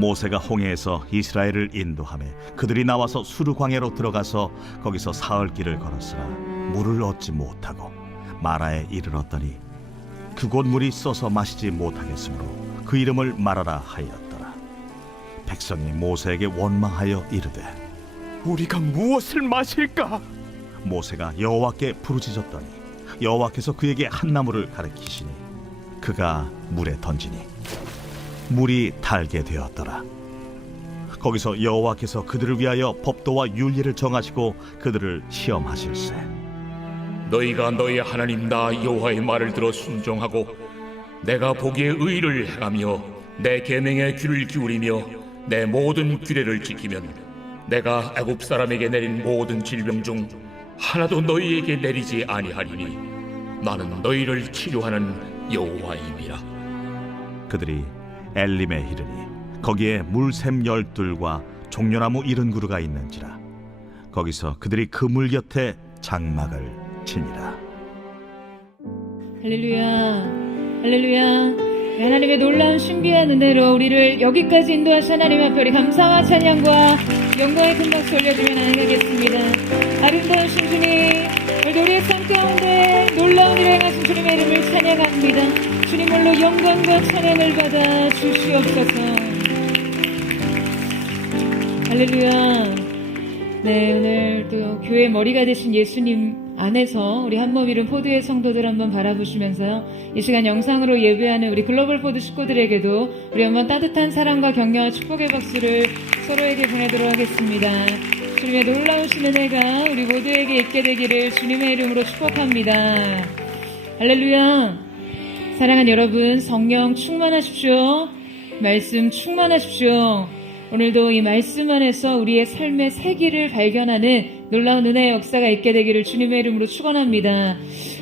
모세가 홍해에서 이스라엘을 인도하며 그들이 나와서 수르 광야로 들어가서 거기서 사흘 길을 걸었으나 물을 얻지 못하고 마라에 이르렀더니 그곳 물이 써서 마시지 못하겠으므로 그 이름을 마라라 하였더라. 백성이 모세에게 원망하여 이르되 우리가 무엇을 마실까? 모세가 여호와께 부르짖었더니 여호와께서 그에게 한 나무를 가리키시니 그가 물에 던지니 물이 달게 되었더라. 거기서 여호와께서 그들을 위하여 법도와 율례를 정하시고 그들을 시험하실세. 너희가 너희 하나님 나 여호와의 말을 들어 순종하고 내가 보기에 의를 행하며 내 계명에 귀를 기울이며 내 모든 규례를 지키면 내가 애굽 사람에게 내린 모든 질병 중 하나도 너희에게 내리지 아니하리니 나는 너희를 치료하는 여호와임이라. 그들이 엘림에 이르니 거기에 물샘 12과 종려나무 70그루가 있는지라. 거기서 그들이 그 물 곁에 장막을 치니라. 할렐루야, 할렐루야. 하나님의 놀라운 신비한 은혜로 우리를 여기까지 인도하신 하나님 앞에 우리 감사와 찬양과 영광의 큰 박수 올려드려 나아가겠습니다. 아름다운 신주님, 오늘 우리의 삶 가운데 놀라운 일을 행하신 주님의 이름을 찬양합니다. 주님으로 영광과 찬양을 받아 주시옵소서. 할렐루야. 네, 오늘 또 교회 머리가 되신 예수님 안에서 우리 한몸이른 포드의 성도들 한번 바라보시면서요, 이 시간 영상으로 예배하는 우리 글로벌 포드 식구들에게도 우리 한번 따뜻한 사랑과 격려와 축복의 박수를 서로에게 보내도록 하겠습니다. 주님의 놀라우신 은혜가 우리 모두에게 있게 되기를 주님의 이름으로 축복합니다. 할렐루야. 사랑하는 여러분, 성령 충만하십시오. 말씀 충만하십시오. 오늘도 이 말씀 안에서 우리의 삶의 세기를 발견하는 놀라운 은혜의 역사가 있게 되기를 주님의 이름으로 축원합니다.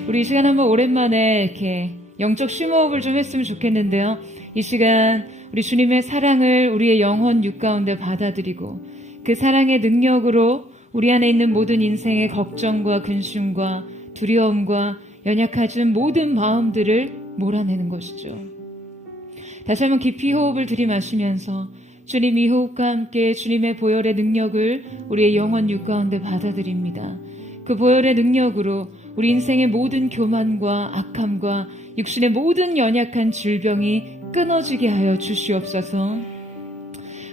우리 이 시간 한번 오랜만에 이렇게 영적 심호흡을 좀 했으면 좋겠는데요. 이 시간 우리 주님의 사랑을 우리의 영혼 육 가운데 받아들이고 그 사랑의 능력으로 우리 안에 있는 모든 인생의 걱정과 근심과 두려움과 연약해진 모든 마음들을 몰아내는 것이죠. 다시 한번 깊이 호흡을 들이마시면서 주님 이 호흡과 함께 주님의 보혈의 능력을 우리의 영혼 육 가운데 받아들입니다. 그 보혈의 능력으로 우리 인생의 모든 교만과 악함과 육신의 모든 연약한 질병이 끊어지게 하여 주시옵소서.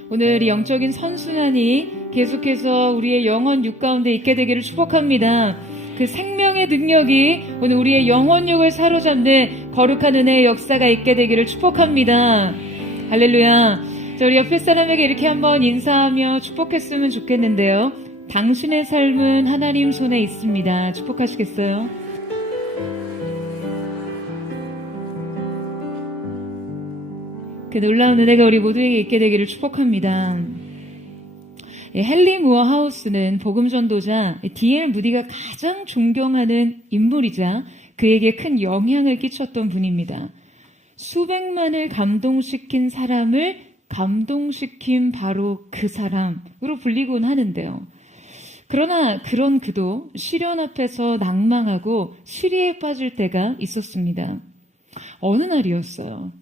오늘 이 영적인 선순환이 계속해서 우리의 영혼 육 가운데 있게 되기를 축복합니다. 그 생명의 능력이 오늘 우리의 영혼육을 사로잡는 거룩한 은혜의 역사가 있게 되기를 축복합니다. 할렐루야. 자, 우리 옆에 사람에게 이렇게 한번 인사하며 축복했으면 좋겠는데요. 당신의 삶은 하나님 손에 있습니다. 축복하시겠어요? 그 놀라운 은혜가 우리 모두에게 있게 되기를 축복합니다. 헨리 무어 하우스는 복음전도자 D.L. 무디가 가장 존경하는 인물이자 그에게 큰 영향을 끼쳤던 분입니다. 수백만을 감동시킨 사람을 감동시킨 바로 그 사람으로 불리곤 하는데요. 그러나 그런 그도 시련 앞에서 낭망하고 시리에 빠질 때가 있었습니다. 어느 날이었어요.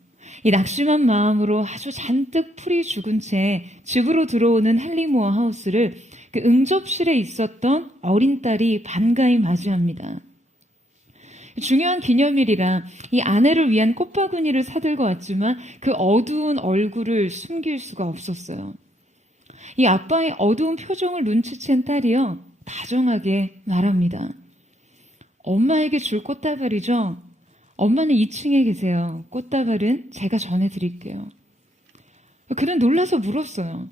이 낙심한 마음으로 아주 잔뜩 풀이 죽은 채 집으로 들어오는 헨리 무어 하우스를 그 응접실에 있었던 어린 딸이 반가이 맞이합니다. 중요한 기념일이라 이 아내를 위한 꽃바구니를 사들고 왔지만 그 어두운 얼굴을 숨길 수가 없었어요. 이 아빠의 어두운 표정을 눈치챈 딸이요, 다정하게 말합니다. 엄마에게 줄 꽃다발이죠? 엄마는 2층에 계세요. 꽃다발은 제가 전해드릴게요. 그는 놀라서 물었어요.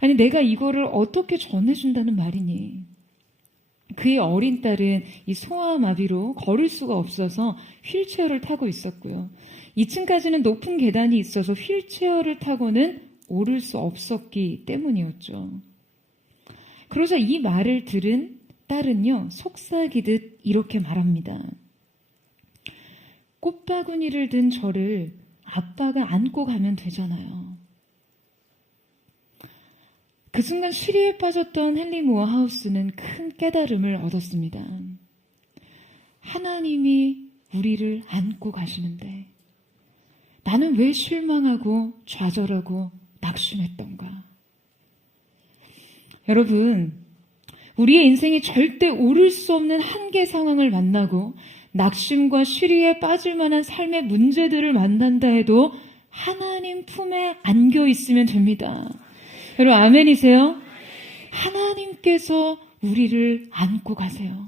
아니, 내가 이거를 어떻게 전해준다는 말이니? 그의 어린 딸은 이 소아마비로 걸을 수가 없어서 휠체어를 타고 있었고요. 2층까지는 높은 계단이 있어서 휠체어를 타고는 오를 수 없었기 때문이었죠. 그러자 이 말을 들은 딸은요, 속삭이듯 이렇게 말합니다. 꽃바구니를 든 저를 아빠가 안고 가면 되잖아요. 그 순간 시리에 빠졌던 헨리 무어 하우스는 큰 깨달음을 얻었습니다. 하나님이 우리를 안고 가시는데 나는 왜 실망하고 좌절하고 낙심했던가? 여러분, 우리의 인생이 절대 오를 수 없는 한계 상황을 만나고 낙심과 쉬리에 빠질 만한 삶의 문제들을 만난다 해도 하나님 품에 안겨 있으면 됩니다. 여러분, 아멘이세요? 하나님께서 우리를 안고 가세요.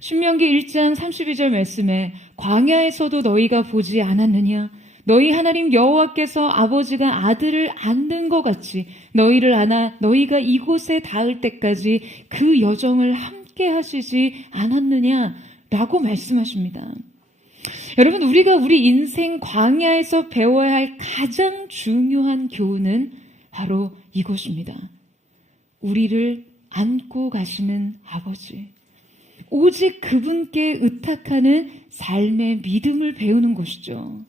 신명기 1장 32절 말씀에 광야에서도 너희가 보지 않았느냐? 너희 하나님 여호와께서 아버지가 아들을 안는 것 같이 너희를 안아 너희가 이곳에 닿을 때까지 그 여정을 함께 하시지 않았느냐? 라고 말씀하십니다. 여러분, 우리가 우리 인생 광야에서 배워야 할 가장 중요한 교훈은 바로 이것입니다. 우리를 안고 가시는 아버지. 오직 그분께 의탁하는 삶의 믿음을 배우는 것이죠.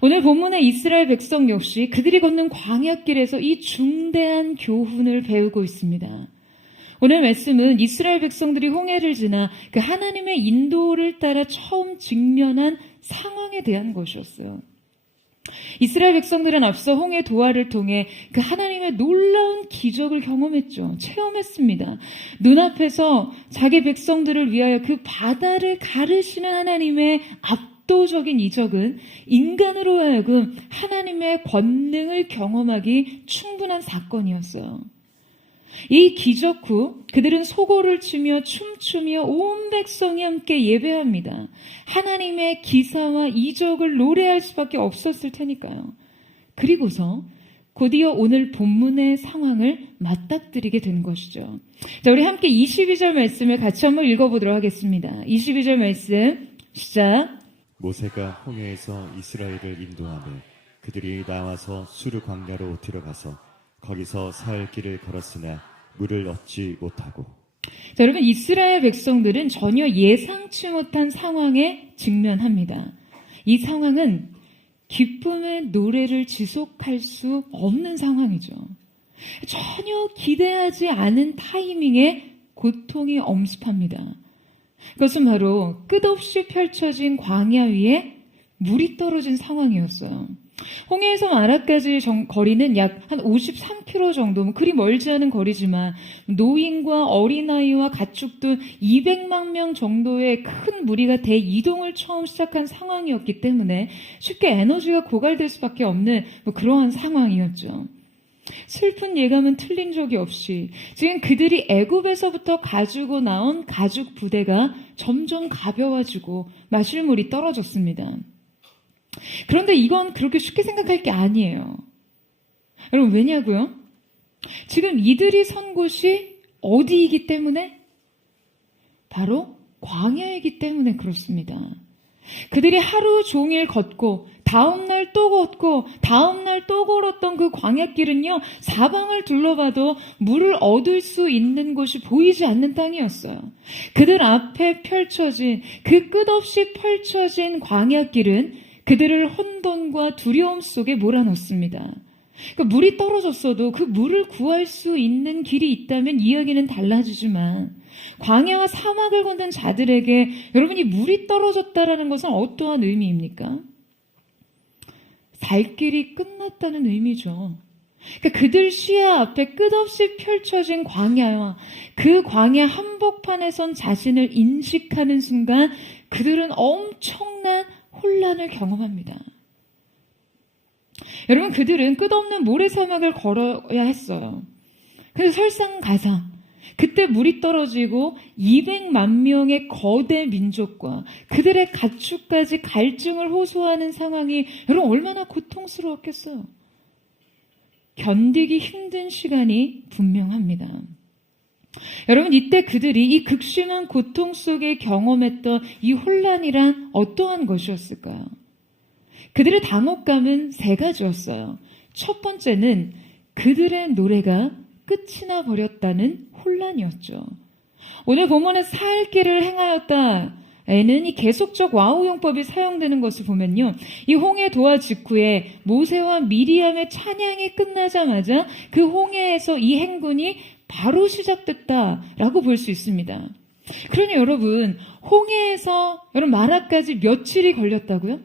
오늘 본문의 이스라엘 백성 역시 그들이 걷는 광야길에서 이 중대한 교훈을 배우고 있습니다. 오늘 말씀은 이스라엘 백성들이 홍해를 지나 그 하나님의 인도를 따라 처음 직면한 상황에 대한 것이었어요. 이스라엘 백성들은 앞서 홍해 도하를 통해 그 하나님의 놀라운 기적을 경험했죠. 체험했습니다. 눈앞에서 자기 백성들을 위하여 그 바다를 가르시는 하나님의 압도적인 이적은 인간으로 하여금 하나님의 권능을 경험하기 충분한 사건이었어요. 이 기적 후 그들은 소고를 치며 춤추며 온 백성이 함께 예배합니다. 하나님의 기사와 이적을 노래할 수밖에 없었을 테니까요. 그리고서 곧이어 오늘 본문의 상황을 맞닥뜨리게 된 것이죠. 자, 우리 함께 22절 말씀을 같이 한번 읽어보도록 하겠습니다. 22절 말씀 시작. 모세가 홍해에서 이스라엘을 인도하며 그들이 나와서 수르 광야로 들어가서 거기서 사흘 길을 걸었으나 물을 얻지 못하고. 자, 여러분, 이스라엘 백성들은 전혀 예상치 못한 상황에 직면합니다. 이 상황은 기쁨의 노래를 지속할 수 없는 상황이죠. 전혀 기대하지 않은 타이밍에 고통이 엄습합니다. 그것은 바로 끝없이 펼쳐진 광야 위에 물이 떨어진 상황이었어요. 홍해에서 마라까지의 거리는 약 한 53km 정도, 그리 멀지 않은 거리지만 노인과 어린아이와 가축 등 200만 명 정도의 큰 무리가 대이동을 처음 시작한 상황이었기 때문에 쉽게 에너지가 고갈될 수밖에 없는 그러한 상황이었죠. 슬픈 예감은 틀린 적이 없이 지금 그들이 애굽에서부터 가지고 나온 가죽 부대가 점점 가벼워지고 마실 물이 떨어졌습니다. 그런데 이건 그렇게 쉽게 생각할 게 아니에요. 여러분, 왜냐고요? 지금 이들이 선 곳이 어디이기 때문에? 바로 광야이기 때문에 그렇습니다. 그들이 하루 종일 걷고 다음날 또 걷고 다음날 또 걸었던 그 광야길은요, 사방을 둘러봐도 물을 얻을 수 있는 곳이 보이지 않는 땅이었어요. 그들 앞에 펼쳐진 그 끝없이 펼쳐진 광야길은 그들을 혼돈과 두려움 속에 몰아넣습니다. 그러니까 물이 떨어졌어도 그 물을 구할 수 있는 길이 있다면 이야기는 달라지지만 광야와 사막을 걷는 자들에게 여러분이 물이 떨어졌다라는 것은 어떠한 의미입니까? 살 길이 끝났다는 의미죠. 그러니까 그들 시야 앞에 끝없이 펼쳐진 광야와 그 광야 한복판에 선 자신을 인식하는 순간 그들은 엄청난 혼란을 경험합니다. 여러분, 그들은 끝없는 모래사막을 걸어야 했어요. 그래서 설상가상 그때 물이 떨어지고 200만 명의 거대 민족과 그들의 가축까지 갈증을 호소하는 상황이 여러분 얼마나 고통스러웠겠어요. 견디기 힘든 시간이 분명합니다. 여러분, 이때 그들이 이 극심한 고통 속에 경험했던 이 혼란이란 어떠한 것이었을까요? 그들의 당혹감은 세 가지였어요. 첫 번째는 그들의 노래가 끝이 나 버렸다는 혼란이었죠. 오늘 본문에 사흘 길을 행하였다에는 이 계속적 와우용법이 사용되는 것을 보면요, 이 홍해 도하 직후에 모세와 미리암의 찬양이 끝나자마자 그 홍해에서 이 행군이 바로 시작됐다라고 볼 수 있습니다. 그러니 여러분, 홍해에서 여러분 마라까지 며칠이 걸렸다고요?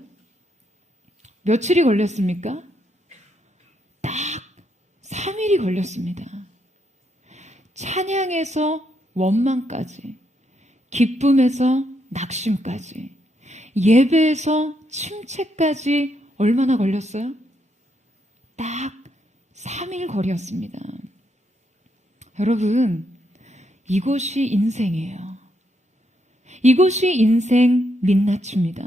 며칠이 걸렸습니까? 딱 3일이 걸렸습니다. 찬양에서 원망까지, 기쁨에서 낙심까지, 예배에서 침체까지 얼마나 걸렸어요? 딱 3일 거리였습니다. 여러분, 이것이 인생이에요. 이것이 인생 민낯입니다.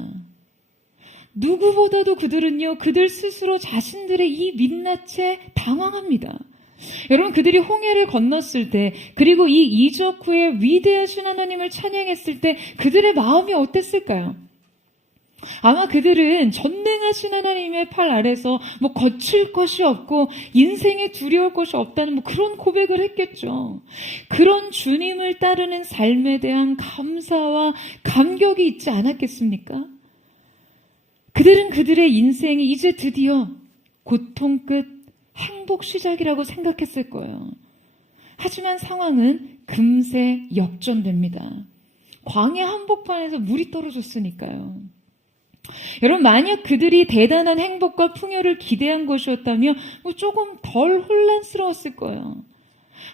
누구보다도 그들은요, 그들 스스로 자신들의 이 민낯에 당황합니다. 여러분, 그들이 홍해를 건넜을 때, 그리고 이 이적 후에 위대하신 하나님을 찬양했을 때 그들의 마음이 어땠을까요? 아마 그들은 전능하신 하나님의 팔 아래서 거칠 것이 없고 인생에 두려울 것이 없다는 그런 고백을 했겠죠. 그런 주님을 따르는 삶에 대한 감사와 감격이 있지 않았겠습니까? 그들은 그들의 인생이 이제 드디어 고통 끝 행복 시작이라고 생각했을 거예요. 하지만 상황은 금세 역전됩니다. 광야 한복판에서 물이 떨어졌으니까요. 여러분, 만약 그들이 대단한 행복과 풍요를 기대한 것이었다면 조금 덜 혼란스러웠을 거예요.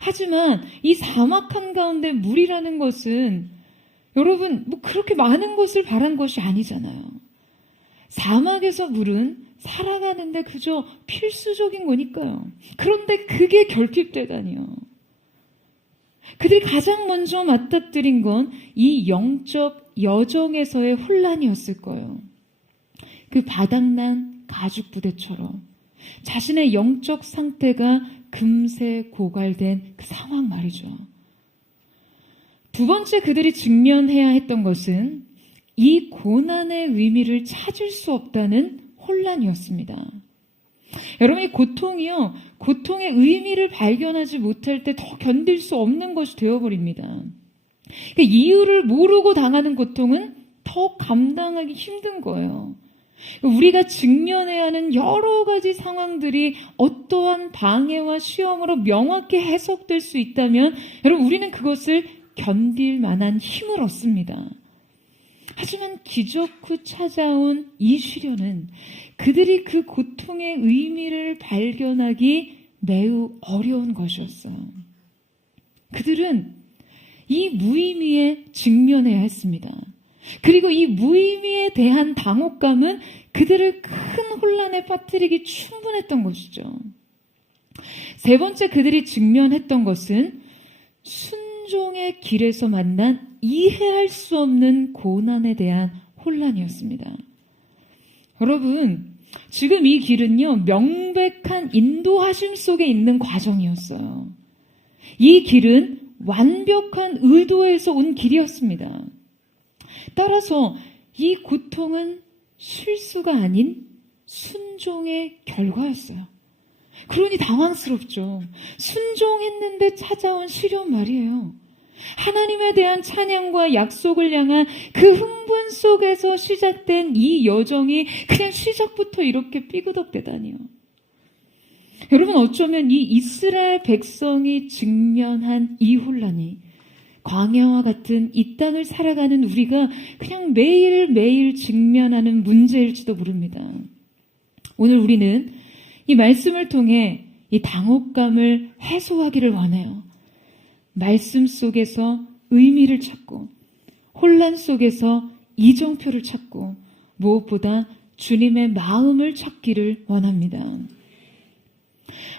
하지만 이 사막 한가운데 물이라는 것은 여러분 그렇게 많은 것을 바란 것이 아니잖아요. 사막에서 물은 살아가는데 그저 필수적인 거니까요. 그런데 그게 결핍되다니요. 그들이 가장 먼저 맞닥뜨린 건 이 영적 여정에서의 혼란이었을 거예요. 그 바닥난 가죽 부대처럼 자신의 영적 상태가 금세 고갈된 그 상황 말이죠. 두 번째 그들이 직면해야 했던 것은 이 고난의 의미를 찾을 수 없다는 혼란이었습니다. 여러분, 이 고통이요, 고통의 의미를 발견하지 못할 때 더 견딜 수 없는 것이 되어버립니다. 그 이유를 모르고 당하는 고통은 더 감당하기 힘든 거예요. 우리가 직면해야 하는 여러 가지 상황들이 어떠한 방해와 시험으로 명확히 해석될 수 있다면 여러분, 우리는 그것을 견딜 만한 힘을 얻습니다. 하지만 기적 후 찾아온 이 시련은 그들이 그 고통의 의미를 발견하기 매우 어려운 것이었어요. 그들은 이 무의미에 직면해야 했습니다. 그리고 이 무의미에 대한 당혹감은 그들을 큰 혼란에 빠뜨리기 충분했던 것이죠. 세 번째 그들이 직면했던 것은 순종의 길에서 만난 이해할 수 없는 고난에 대한 혼란이었습니다. 여러분, 지금 이 길은요, 명백한 인도하심 속에 있는 과정이었어요. 이 길은 완벽한 의도에서 온 길이었습니다. 따라서 이 고통은 실수가 아닌 순종의 결과였어요. 그러니 당황스럽죠. 순종했는데 찾아온 시련 말이에요. 하나님에 대한 찬양과 약속을 향한 그 흥분 속에서 시작된 이 여정이 그냥 시작부터 이렇게 삐그덕대다니요. 여러분, 어쩌면 이 이스라엘 백성이 직면한 이 혼란이 광야와 같은 이 땅을 살아가는 우리가 그냥 매일매일 직면하는 문제일지도 모릅니다. 오늘 우리는 이 말씀을 통해 이 당혹감을 해소하기를 원해요. 말씀 속에서 의미를 찾고 혼란 속에서 이정표를 찾고 무엇보다 주님의 마음을 찾기를 원합니다.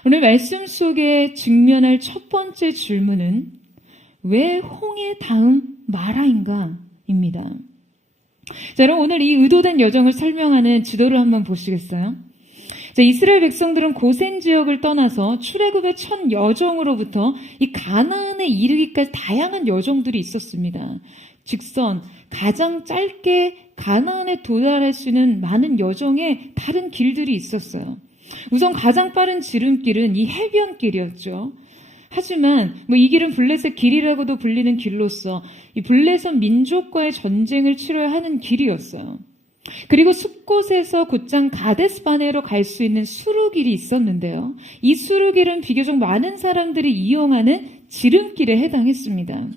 오늘 말씀 속에 직면할 첫 번째 질문은 왜 홍해 다음 마라인가? 입니다. 자, 여러분, 오늘 이 의도된 여정을 설명하는 지도를 한번 보시겠어요? 자, 이스라엘 백성들은 고센 지역을 떠나서 출애굽의 첫 여정으로부터 이 가나안에 이르기까지 다양한 여정들이 있었습니다. 직선, 가장 짧게 가나안에 도달할 수 있는 많은 여정에 다른 길들이 있었어요. 우선 가장 빠른 지름길은 이 해변길이었죠. 하지만 이 길은 블레셋 길이라고도 불리는 길로서 이 블레셋 민족과의 전쟁을 치러야 하는 길이었어요. 그리고 숲곳에서 곧장 가데스 바네로 갈 수 있는 수루길이 있었는데요. 이 수루길은 비교적 많은 사람들이 이용하는 지름길에 해당했습니다.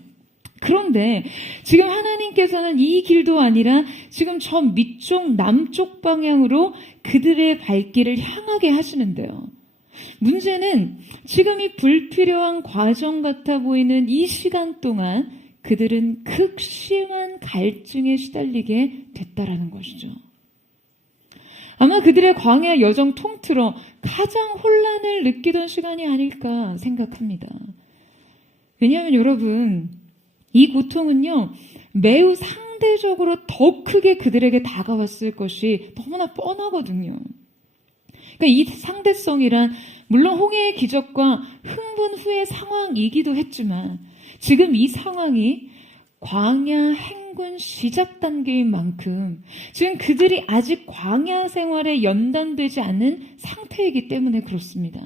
그런데 지금 하나님께서는 이 길도 아니라 지금 저 밑쪽 남쪽 방향으로 그들의 발길을 향하게 하시는데요. 문제는 지금 이 불필요한 과정 같아 보이는 이 시간 동안 그들은 극심한 갈증에 시달리게 됐다라는 것이죠. 아마 그들의 광야 여정 통틀어 가장 혼란을 느끼던 시간이 아닐까 생각합니다. 왜냐하면 여러분, 이 고통은요, 매우 상대적으로 더 크게 그들에게 다가왔을 것이 너무나 뻔하거든요. 그러니까 이 상대성이란 물론 홍해의 기적과 흥분 후의 상황이기도 했지만 지금 이 상황이 광야 행군 시작 단계인 만큼 지금 그들이 아직 광야 생활에 연단되지 않은 상태이기 때문에 그렇습니다.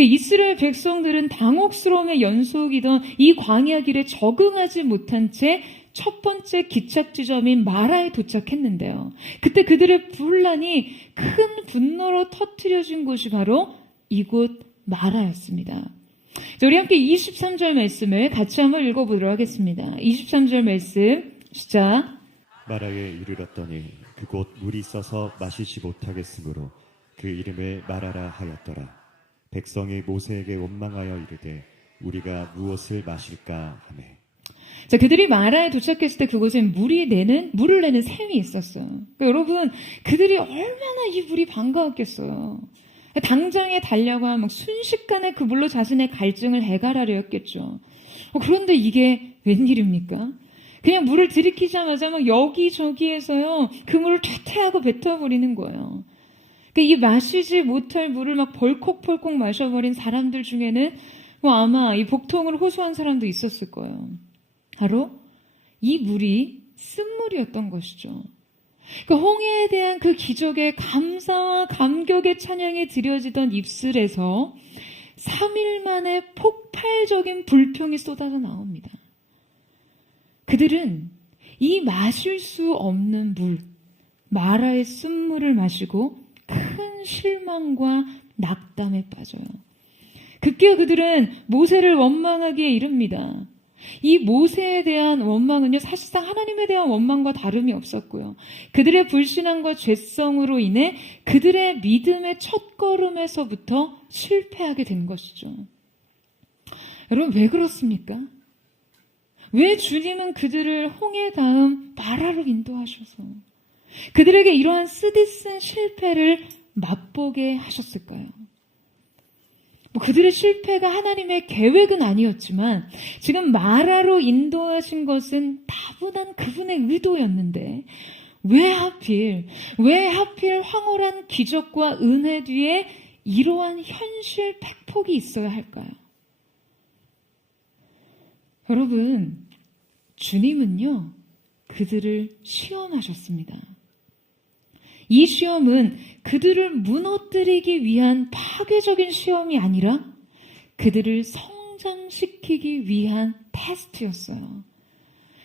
이스라엘 백성들은 당혹스러움의 연속이던 이 광야 길에 적응하지 못한 채 첫 번째 기착 지점인 마라에 도착했는데요. 그때 그들의 분란이 큰 분노로 터뜨려진 곳이 바로 이곳 마라였습니다. 자, 우리 함께 23절 말씀을 같이 한번 읽어보도록 하겠습니다. 23절 말씀 시작. 마라에 이르렀더니 그곳 물이 있어서 마시지 못하겠으므로 그 이름을 마라라 하였더라. 백성이 모세에게 원망하여 이르되 우리가 무엇을 마실까 하매. 자, 그들이 마라에 도착했을 때 그곳엔 물을 내는 샘이 있었어요. 그러니까 여러분, 그들이 얼마나 이 물이 반가웠겠어요. 당장에 달려가 막 순식간에 그 물로 자신의 갈증을 해결하려 했겠죠. 그런데 이게 웬일입니까? 그냥 물을 들이키자마자 막 여기저기에서요, 그 물을 퇴퇴하고 뱉어버리는 거예요. 그러니까 이 마시지 못할 물을 막 벌컥벌컥 마셔버린 사람들 중에는 아마 이 복통을 호소한 사람도 있었을 거예요. 바로 이 물이 쓴물이었던 것이죠. 그 홍해에 대한 그 기적의 감사와 감격의 찬양이 드려지던 입술에서 3일 만에 폭발적인 불평이 쏟아져 나옵니다. 그들은 이 마실 수 없는 물, 마라의 쓴물을 마시고 큰 실망과 낙담에 빠져요. 급기야 그들은 모세를 원망하기에 이릅니다. 이 모세에 대한 원망은요, 사실상 하나님에 대한 원망과 다름이 없었고요. 그들의 불신앙과 죄성으로 인해 그들의 믿음의 첫걸음에서부터 실패하게 된 것이죠. 여러분, 왜 그렇습니까? 왜 주님은 그들을 홍해 다음 마라로 인도하셔서 그들에게 이러한 쓰디쓴 실패를 맛보게 하셨을까요? 그들의 실패가 하나님의 계획은 아니었지만 지금 마라로 인도하신 것은 다분한 그분의 의도였는데 왜 하필 황홀한 기적과 은혜 뒤에 이러한 현실 팩폭이 있어야 할까요? 여러분, 주님은요, 그들을 시험하셨습니다. 이 시험은 그들을 무너뜨리기 위한 파괴적인 시험이 아니라 그들을 성장시키기 위한 테스트였어요.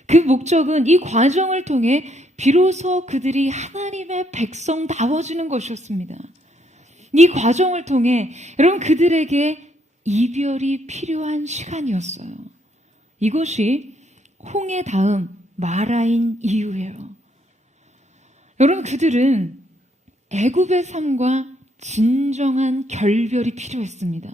그 목적은 이 과정을 통해 비로소 그들이 하나님의 백성다워지는 것이었습니다. 이 과정을 통해 여러분, 그들에게 이별이 필요한 시간이었어요. 이것이 홍해 다음 마라인 이유예요. 여러분, 그들은 애굽의 삶과 진정한 결별이 필요했습니다.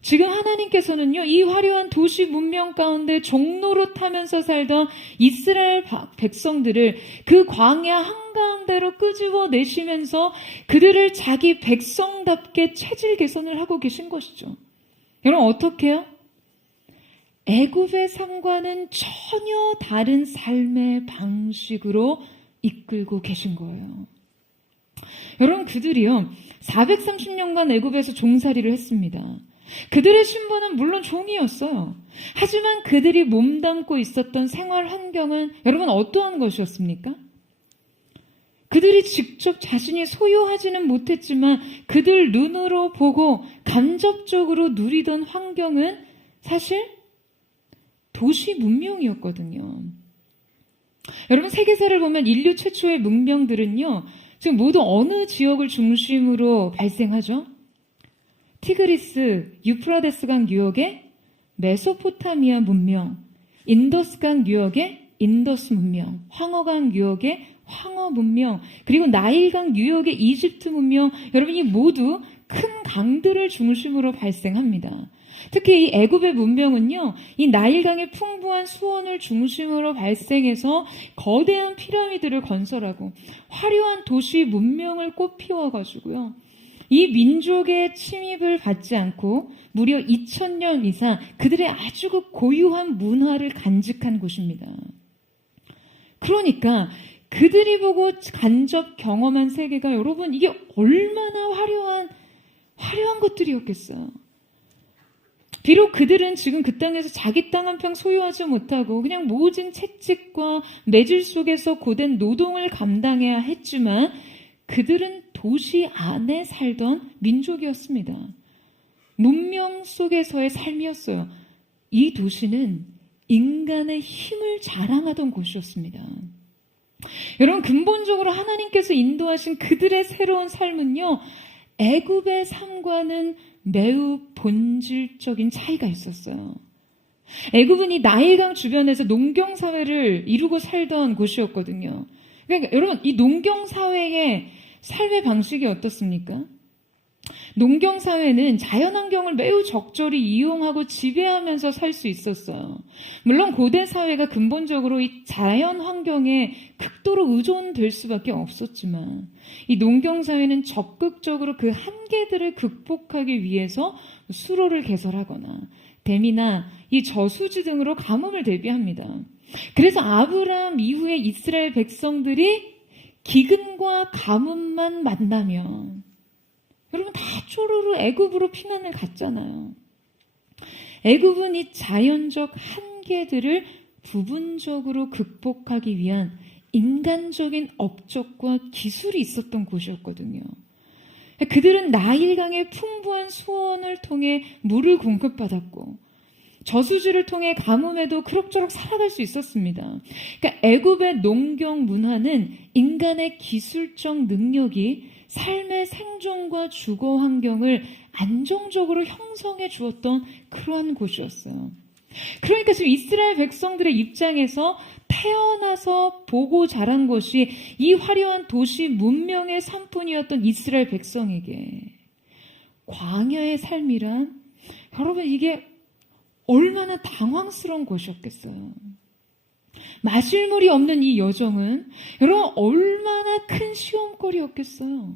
지금 하나님께서는요, 이 화려한 도시 문명 가운데 종로로 타면서 살던 이스라엘 백성들을 그 광야 한가운데로 끄집어내시면서 그들을 자기 백성답게 체질 개선을 하고 계신 것이죠. 여러분, 어떻게 해요? 애굽의 삶과는 전혀 다른 삶의 방식으로 이끌고 계신 거예요. 여러분, 그들이요 430년간 애굽에서 종살이를 했습니다. 그들의 신분은 물론 종이었어요. 하지만 그들이 몸담고 있었던 생활 환경은 여러분 어떠한 것이었습니까? 그들이 직접 자신이 소유하지는 못했지만 그들 눈으로 보고 간접적으로 누리던 환경은 사실 도시 문명이었거든요. 여러분, 세계사를 보면 인류 최초의 문명들은요, 지금 모두 어느 지역을 중심으로 발생하죠? 티그리스, 유프라데스강 유역의 메소포타미아 문명, 인더스강 유역의 인더스 문명, 황허강 유역의 황허 문명, 그리고 나일강 유역의 이집트 문명, 여러분이 모두 큰 강들을 중심으로 발생합니다. 특히 이 애굽의 문명은요, 이 나일강의 풍부한 수원을 중심으로 발생해서 거대한 피라미드를 건설하고 화려한 도시 문명을 꽃피워가지고요, 이 민족의 침입을 받지 않고 무려 2000년 이상 그들의 아주 그 고유한 문화를 간직한 곳입니다. 그러니까 그들이 보고 간접 경험한 세계가, 여러분, 이게 얼마나 화려한 것들이었겠어요. 비록 그들은 지금 그 땅에서 자기 땅 한 평 소유하지 못하고 그냥 모진 채찍과 매질 속에서 고된 노동을 감당해야 했지만 그들은 도시 안에 살던 민족이었습니다. 문명 속에서의 삶이었어요. 이 도시는 인간의 힘을 자랑하던 곳이었습니다. 여러분, 근본적으로 하나님께서 인도하신 그들의 새로운 삶은요, 애굽의 삶과는 매우 본질적인 차이가 있었어요. 애굽은 이 나일강 주변에서 농경사회를 이루고 살던 곳이었거든요. 그러니까 여러분, 이 농경사회의 삶의 방식이 어떻습니까? 농경사회는 자연환경을 매우 적절히 이용하고 지배하면서 살 수 있었어요. 물론 고대 사회가 근본적으로 이 자연환경에 극도로 의존될 수밖에 없었지만 이 농경사회는 적극적으로 그 한계들을 극복하기 위해서 수로를 개설하거나 댐이나 이 저수지 등으로 가뭄을 대비합니다. 그래서 아브라함 이후에 이스라엘 백성들이 기근과 가뭄만 만나면, 여러분, 다 쪼르르 애굽으로 피난을 갔잖아요. 애굽은 이 자연적 한계들을 부분적으로 극복하기 위한 인간적인 업적과 기술이 있었던 곳이었거든요. 그들은 나일강의 풍부한 수원을 통해 물을 공급받았고 저수지를 통해 가뭄에도 그럭저럭 살아갈 수 있었습니다. 그러니까 애굽의 농경 문화는 인간의 기술적 능력이 삶의 생존과 주거 환경을 안정적으로 형성해 주었던 그러한 곳이었어요. 그러니까 지금 이스라엘 백성들의 입장에서 태어나서 보고 자란 것이 이 화려한 도시 문명의 산뿐이었던 이스라엘 백성에게 광야의 삶이란, 여러분, 이게 얼마나 당황스러운 것이었겠어요. 마실 물이 없는 이 여정은 여러분 얼마나 큰 시험거리였겠어요.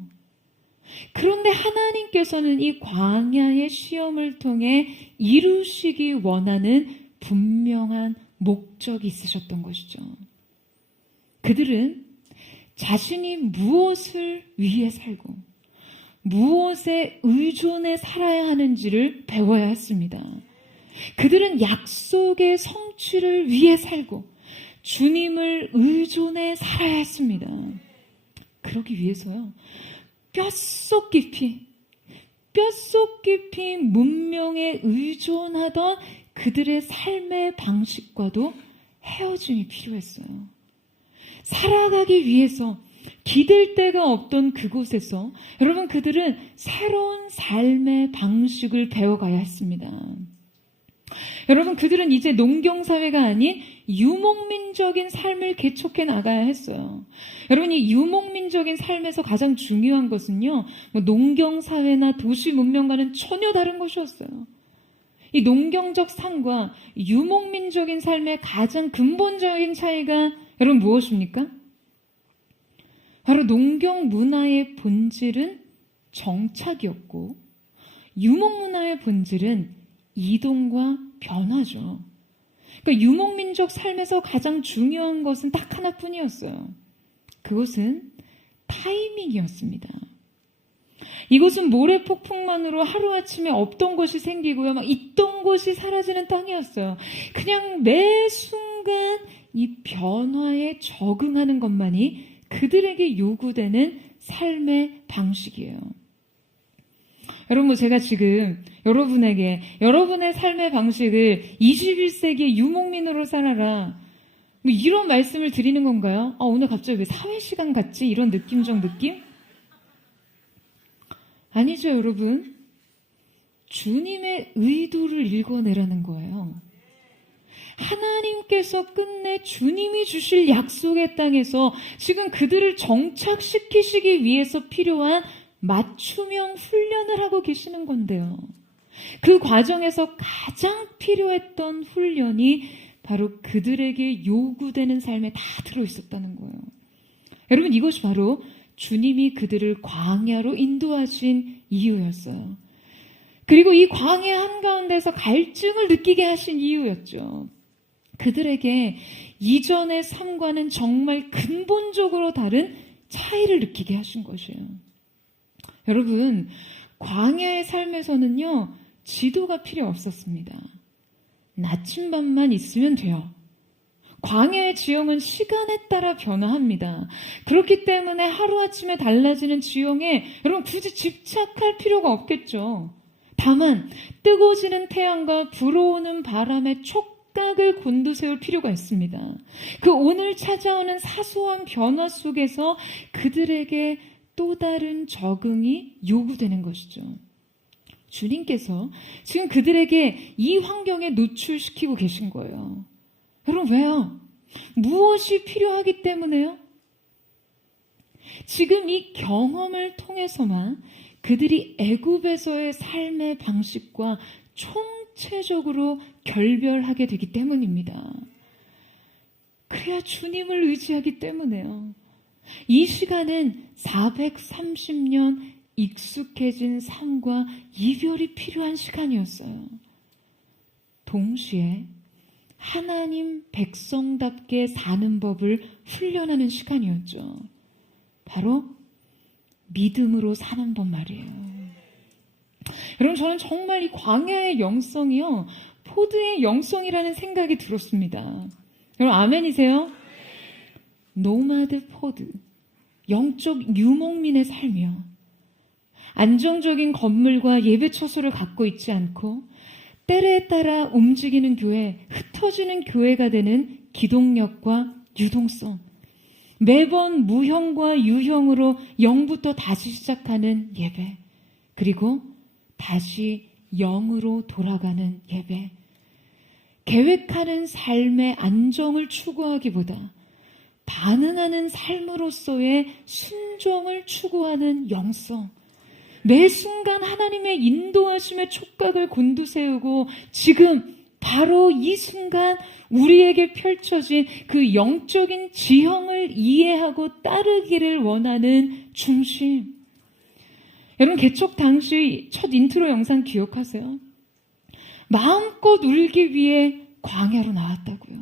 그런데 하나님께서는 이 광야의 시험을 통해 이루시기 원하는 분명한 목적이 있으셨던 것이죠. 그들은 자신이 무엇을 위해 살고 무엇에 의존해 살아야 하는지를 배워야 했습니다. 그들은 약속의 성취를 위해 살고 주님을 의존해 살아야 했습니다. 그러기 위해서요, 뼛속 깊이 문명에 의존하던 그들의 삶의 방식과도 헤어짐이 필요했어요. 살아가기 위해서 기댈 데가 없던 그곳에서 여러분, 그들은 새로운 삶의 방식을 배워가야 했습니다. 여러분, 그들은 이제 농경사회가 아닌 유목민적인 삶을 개척해 나가야 했어요. 여러분, 이 유목민적인 삶에서 가장 중요한 것은요, 농경사회나 도시 문명과는 전혀 다른 것이었어요. 이 농경적 삶과 유목민적인 삶의 가장 근본적인 차이가 여러분 무엇입니까? 바로 농경 문화의 본질은 정착이었고 유목 문화의 본질은 이동과 변화죠. 그러니까 유목민족 삶에서 가장 중요한 것은 딱 하나뿐이었어요. 그것은 타이밍이었습니다. 이곳은 모래 폭풍만으로 하루아침에 없던 것이 생기고요, 막 있던 것이 사라지는 땅이었어요. 그냥 매 순간 이 변화에 적응하는 것만이 그들에게 요구되는 삶의 방식이에요. 여러분, 제가 지금 여러분에게 여러분의 삶의 방식을 21세기의 유목민으로 살아라, 이런 말씀을 드리는 건가요? 오늘 갑자기 왜 사회시간 같지? 이런 느낌적 느낌? 아니죠, 여러분. 주님의 의도를 읽어내라는 거예요. 하나님께서 끝내 주님이 주실 약속의 땅에서 지금 그들을 정착시키시기 위해서 필요한 맞춤형 훈련을 하고 계시는 건데요. 그 과정에서 가장 필요했던 훈련이 바로 그들에게 요구되는 삶에 다 들어있었다는 거예요. 여러분, 이것이 바로 주님이 그들을 광야로 인도하신 이유였어요. 그리고 이 광야 한가운데서 갈증을 느끼게 하신 이유였죠. 그들에게 이전의 삶과는 정말 근본적으로 다른 차이를 느끼게 하신 것이에요. 여러분, 광야의 삶에서는요, 지도가 필요 없었습니다. 나침반만 있으면 돼요. 광야의 지형은 시간에 따라 변화합니다. 그렇기 때문에 하루아침에 달라지는 지형에 여러분 굳이 집착할 필요가 없겠죠. 다만 뜨거워지는 태양과 불어오는 바람의 촉각을 곤두세울 필요가 있습니다. 그 오늘 찾아오는 사소한 변화 속에서 그들에게 또 다른 적응이 요구되는 것이죠. 주님께서 지금 그들에게 이 환경에 노출시키고 계신 거예요. 여러분, 왜요? 무엇이 필요하기 때문에요? 지금 이 경험을 통해서만 그들이 애굽에서의 삶의 방식과 총체적으로 결별하게 되기 때문입니다. 그래야 주님을 의지하기 때문에요. 이 시간은 430년 익숙해진 삶과 이별이 필요한 시간이었어요. 동시에 하나님 백성답게 사는 법을 훈련하는 시간이었죠. 바로 믿음으로 사는 법 말이에요. 여러분, 저는 정말 이 광야의 영성이요, 포드의 영성이라는 생각이 들었습니다. 여러분, 아멘이세요? 노마드 포드, 영적 유목민의 삶이요. 안정적인 건물과 예배 처소를 갖고 있지 않고 때에 따라 움직이는 교회, 흩어지는 교회가 되는 기동력과 유동성, 매번 무형과 유형으로 0부터 다시 시작하는 예배, 그리고 다시 0으로 돌아가는 예배, 계획하는 삶의 안정을 추구하기보다 반응하는 삶으로서의 순종을 추구하는 영성, 매 순간 하나님의 인도하심의 촉각을 곤두세우고 지금 바로 이 순간 우리에게 펼쳐진 그 영적인 지형을 이해하고 따르기를 원하는 중심. 여러분, 개척 당시 첫 인트로 영상 기억하세요? 마음껏 울기 위해 광야로 나왔다고요.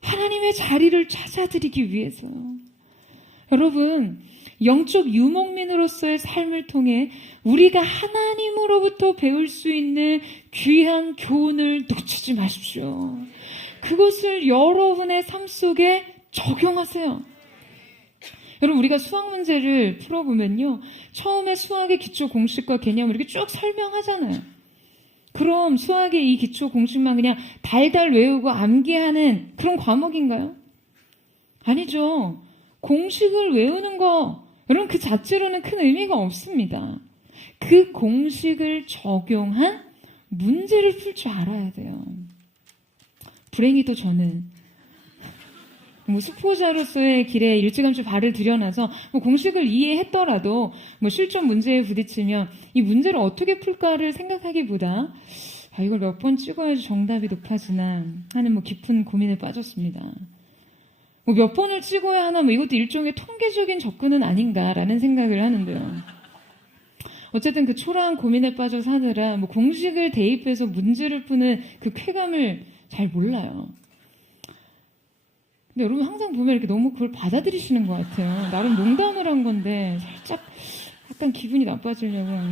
하나님의 자리를 찾아드리기 위해서요. 여러분, 영적 유목민으로서의 삶을 통해 우리가 하나님으로부터 배울 수 있는 귀한 교훈을 놓치지 마십시오. 그것을 여러분의 삶 속에 적용하세요. 여러분, 우리가 수학 문제를 풀어보면요, 처음에 수학의 기초 공식과 개념을 이렇게 쭉 설명하잖아요. 그럼 수학의 이 기초 공식만 그냥 달달 외우고 암기하는 그런 과목인가요? 아니죠. 공식을 외우는 거, 여러분, 그 자체로는 큰 의미가 없습니다. 그 공식을 적용한 문제를 풀 줄 알아야 돼요. 불행히도 저는 수포자로서의 길에 일찌감치 발을 들여놔서 공식을 이해했더라도 실전 문제에 부딪히면 이 문제를 어떻게 풀까를 생각하기보다 이걸 몇 번 찍어야지 정답이 높아지나 하는 깊은 고민에 빠졌습니다. 몇 번을 찍어야 하나, 이것도 일종의 통계적인 접근은 아닌가라는 생각을 하는데요. 어쨌든 그 초라한 고민에 빠져 사느라 공식을 대입해서 문제를 푸는 그 쾌감을 잘 몰라요. 근데 여러분, 항상 보면 이렇게 너무 그걸 받아들이시는 것 같아요. 나름 농담을 한 건데 살짝 약간 기분이 나빠지려고 하는.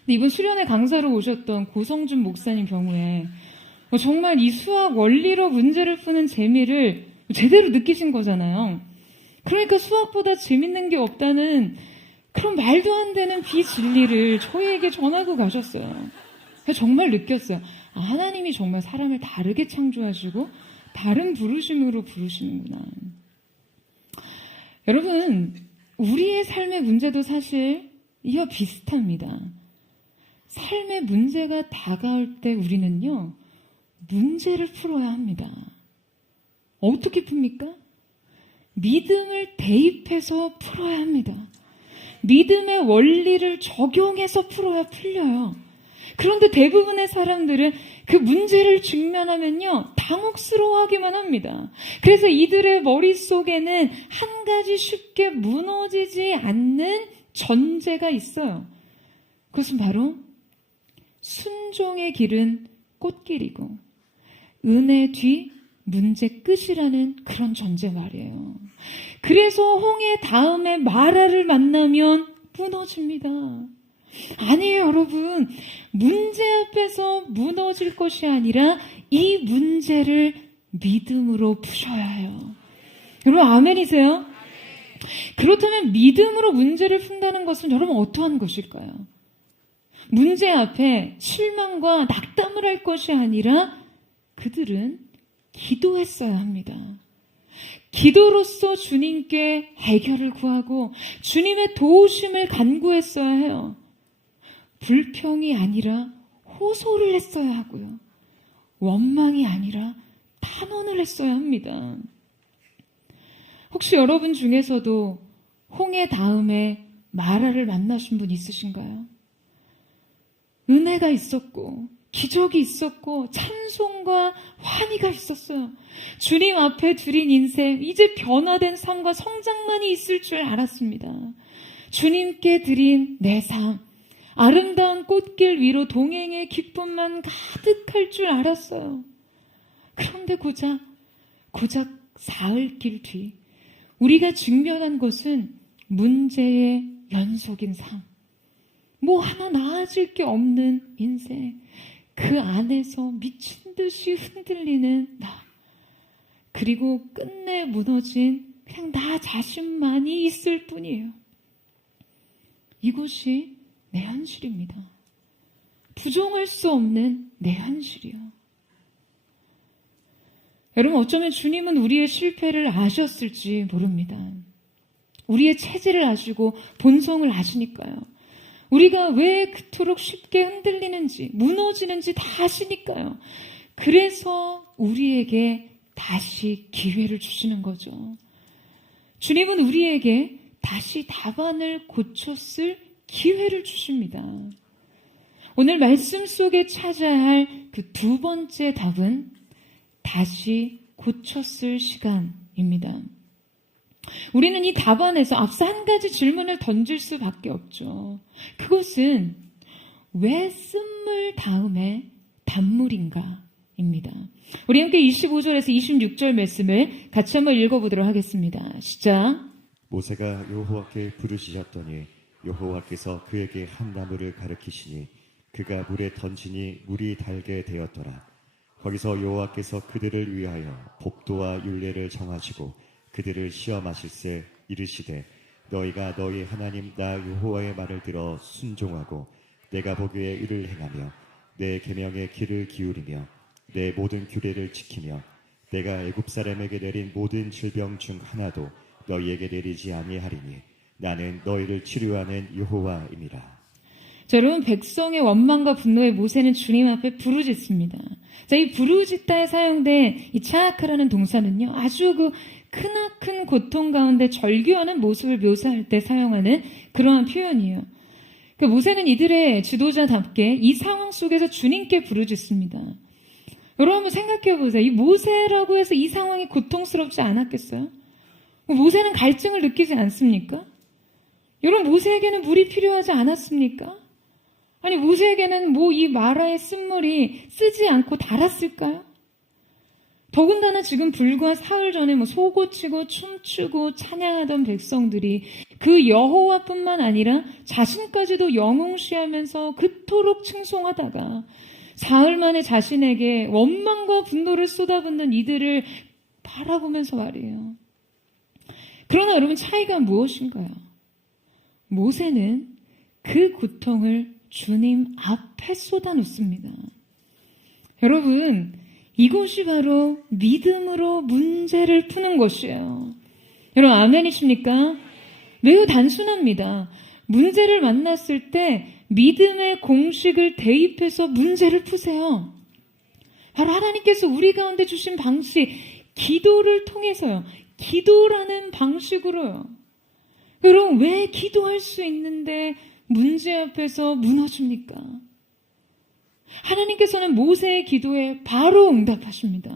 근데 이번 수련회 강사로 오셨던 고성준 목사님 경우에 정말 이 수학 원리로 문제를 푸는 재미를 제대로 느끼신 거잖아요. 그러니까 수학보다 재밌는 게 없다는 그런 말도 안 되는 비진리를 저희에게 전하고 가셨어요. 정말 느꼈어요. 하나님이 정말 사람을 다르게 창조하시고 다른 부르심으로 부르시는구나. 여러분, 우리의 삶의 문제도 사실 이와 비슷합니다. 삶의 문제가 다가올 때 우리는요, 문제를 풀어야 합니다. 어떻게 풉니까? 믿음을 대입해서 풀어야 합니다. 믿음의 원리를 적용해서 풀어야 풀려요. 그런데 대부분의 사람들은 그 문제를 직면하면요, 당혹스러워하기만 합니다. 그래서 이들의 머릿속에는 한 가지 쉽게 무너지지 않는 전제가 있어요. 그것은 바로 순종의 길은 꽃길이고 은혜 뒤 문제 끝이라는 그런 전제 말이에요. 그래서 홍해 다음에 마라를 만나면 무너집니다. 아니에요, 여러분. 문제 앞에서 무너질 것이 아니라 이 문제를 믿음으로 푸셔야 해요. 여러분, 아멘이세요? 그렇다면 믿음으로 문제를 푼다는 것은 여러분 어떠한 것일까요? 문제 앞에 실망과 낙담을 할 것이 아니라 그들은 기도했어야 합니다. 기도로서 주님께 해결을 구하고 주님의 도우심을 간구했어야 해요. 불평이 아니라 호소를 했어야 하고요. 원망이 아니라 탄원을 했어야 합니다. 혹시 여러분 중에서도 홍해 다음에 마라를 만나신 분 있으신가요? 은혜가 있었고 기적이 있었고 찬송과 환희가 있었어요. 주님 앞에 드린 인생, 이제 변화된 삶과 성장만이 있을 줄 알았습니다. 주님께 드린 내 삶, 아름다운 꽃길 위로 동행의 기쁨만 가득할 줄 알았어요. 그런데 고작 사흘길 뒤 우리가 직면한 것은 문제의 연속인 삶, 뭐 하나 나아질 게 없는 인생, 그 안에서 미친 듯이 흔들리는 나, 그리고 끝내 무너진 그냥 나 자신만이 있을 뿐이에요. 이것이 내 현실입니다. 부정할 수 없는 내 현실이요. 여러분, 어쩌면 주님은 우리의 실패를 아셨을지 모릅니다. 우리의 체질을 아시고 본성을 아시니까요. 우리가 왜 그토록 쉽게 흔들리는지, 무너지는지 다 아시니까요. 그래서 우리에게 다시 기회를 주시는 거죠. 주님은 우리에게 다시 답안을 고쳤을 기회를 주십니다. 오늘 말씀 속에 찾아야 할 그 두 번째 답은 다시 고쳤을 시간입니다. 우리는 이 답안에서 앞서 한 가지 질문을 던질 수밖에 없죠. 그것은 왜 쓴물 다음에 단물인가? 입니다. 우리 함께 25절에서 26절 말씀을 같이 한번 읽어보도록 하겠습니다. 시작. 모세가 여호와께 부르짖었더니 여호와께서 그에게 한 나무를 가르치시니 그가 물에 던지니 물이 달게 되었더라. 거기서 여호와께서 그들을 위하여 법도와 율례를 정하시고 그들을 시험하실세 이르시되 너희가 너희 하나님 나 여호와의 말을 들어 순종하고 내가 보기에 의를 행하며 내 계명의 귀를 기울이며 내 모든 규례를 지키며 내가 애굽 사람에게 내린 모든 질병 중 하나도 너희에게 내리지 아니하리니 나는 너희를 치료하는 여호와임이라. 자, 여러분, 백성의 원망과 분노에 모세는 주님 앞에 부르짖습니다. 자, 이 부르짖다에 사용된 이 차악하라는 동사는요, 아주 그 크나큰 고통 가운데 절규하는 모습을 묘사할 때 사용하는 그러한 표현이에요. 그 모세는 이들의 지도자답게 이 상황 속에서 주님께 부르짖습니다. 여러분 한번 생각해 보세요. 이 모세라고 해서 이 상황이 고통스럽지 않았겠어요? 모세는 갈증을 느끼지 않습니까? 여러분, 모세에게는 물이 필요하지 않았습니까? 아니, 모세에게는 뭐 이 마라의 쓴물이 쓰지 않고 달았을까요? 더군다나 지금 불과 사흘 전에 뭐 소고치고 춤추고 찬양하던 백성들이 그 여호와뿐만 아니라 자신까지도 영웅시하면서 그토록 칭송하다가 사흘 만에 자신에게 원망과 분노를 쏟아붓는 이들을 바라보면서 말이에요. 그러나 여러분, 차이가 무엇인가요? 모세는 그 고통을 주님 앞에 쏟아놓습니다. 여러분, 이것이 바로 믿음으로 문제를 푸는 것이에요. 여러분, 아멘이십니까? 매우 단순합니다. 문제를 만났을 때 믿음의 공식을 대입해서 문제를 푸세요. 바로 하나님께서 우리 가운데 주신 방식, 기도를 통해서요. 기도라는 방식으로요. 여러분, 왜 기도할 수 있는데 문제 앞에서 무너집니까? 하나님께서는 모세의 기도에 바로 응답하십니다.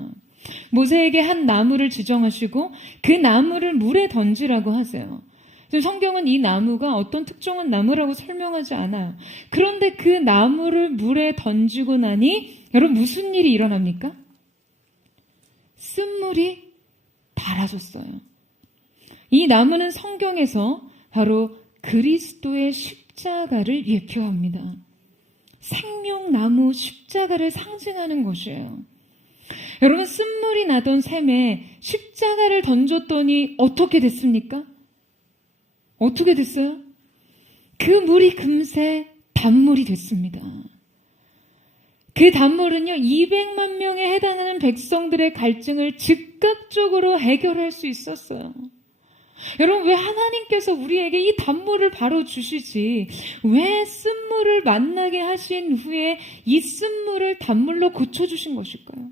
모세에게 한 나무를 지정하시고 그 나무를 물에 던지라고 하세요. 성경은 이 나무가 어떤 특정한 나무라고 설명하지 않아요. 그런데 그 나무를 물에 던지고 나니 여러분 무슨 일이 일어납니까? 쓴물이 달아졌어요. 이 나무는 성경에서 바로 그리스도의 십자가를 예표합니다. 생명나무 십자가를 상징하는 것이에요. 여러분, 쓴물이 나던 샘에 십자가를 던졌더니 어떻게 됐습니까? 어떻게 됐어요? 그 물이 금세 단물이 됐습니다. 그 단물은요, 200만 명에 해당하는 백성들의 갈증을 즉각적으로 해결할 수 있었어요. 여러분, 왜 하나님께서 우리에게 이 단물을 바로 주시지, 왜 쓴물을 만나게 하신 후에 이 쓴물을 단물로 고쳐주신 것일까요?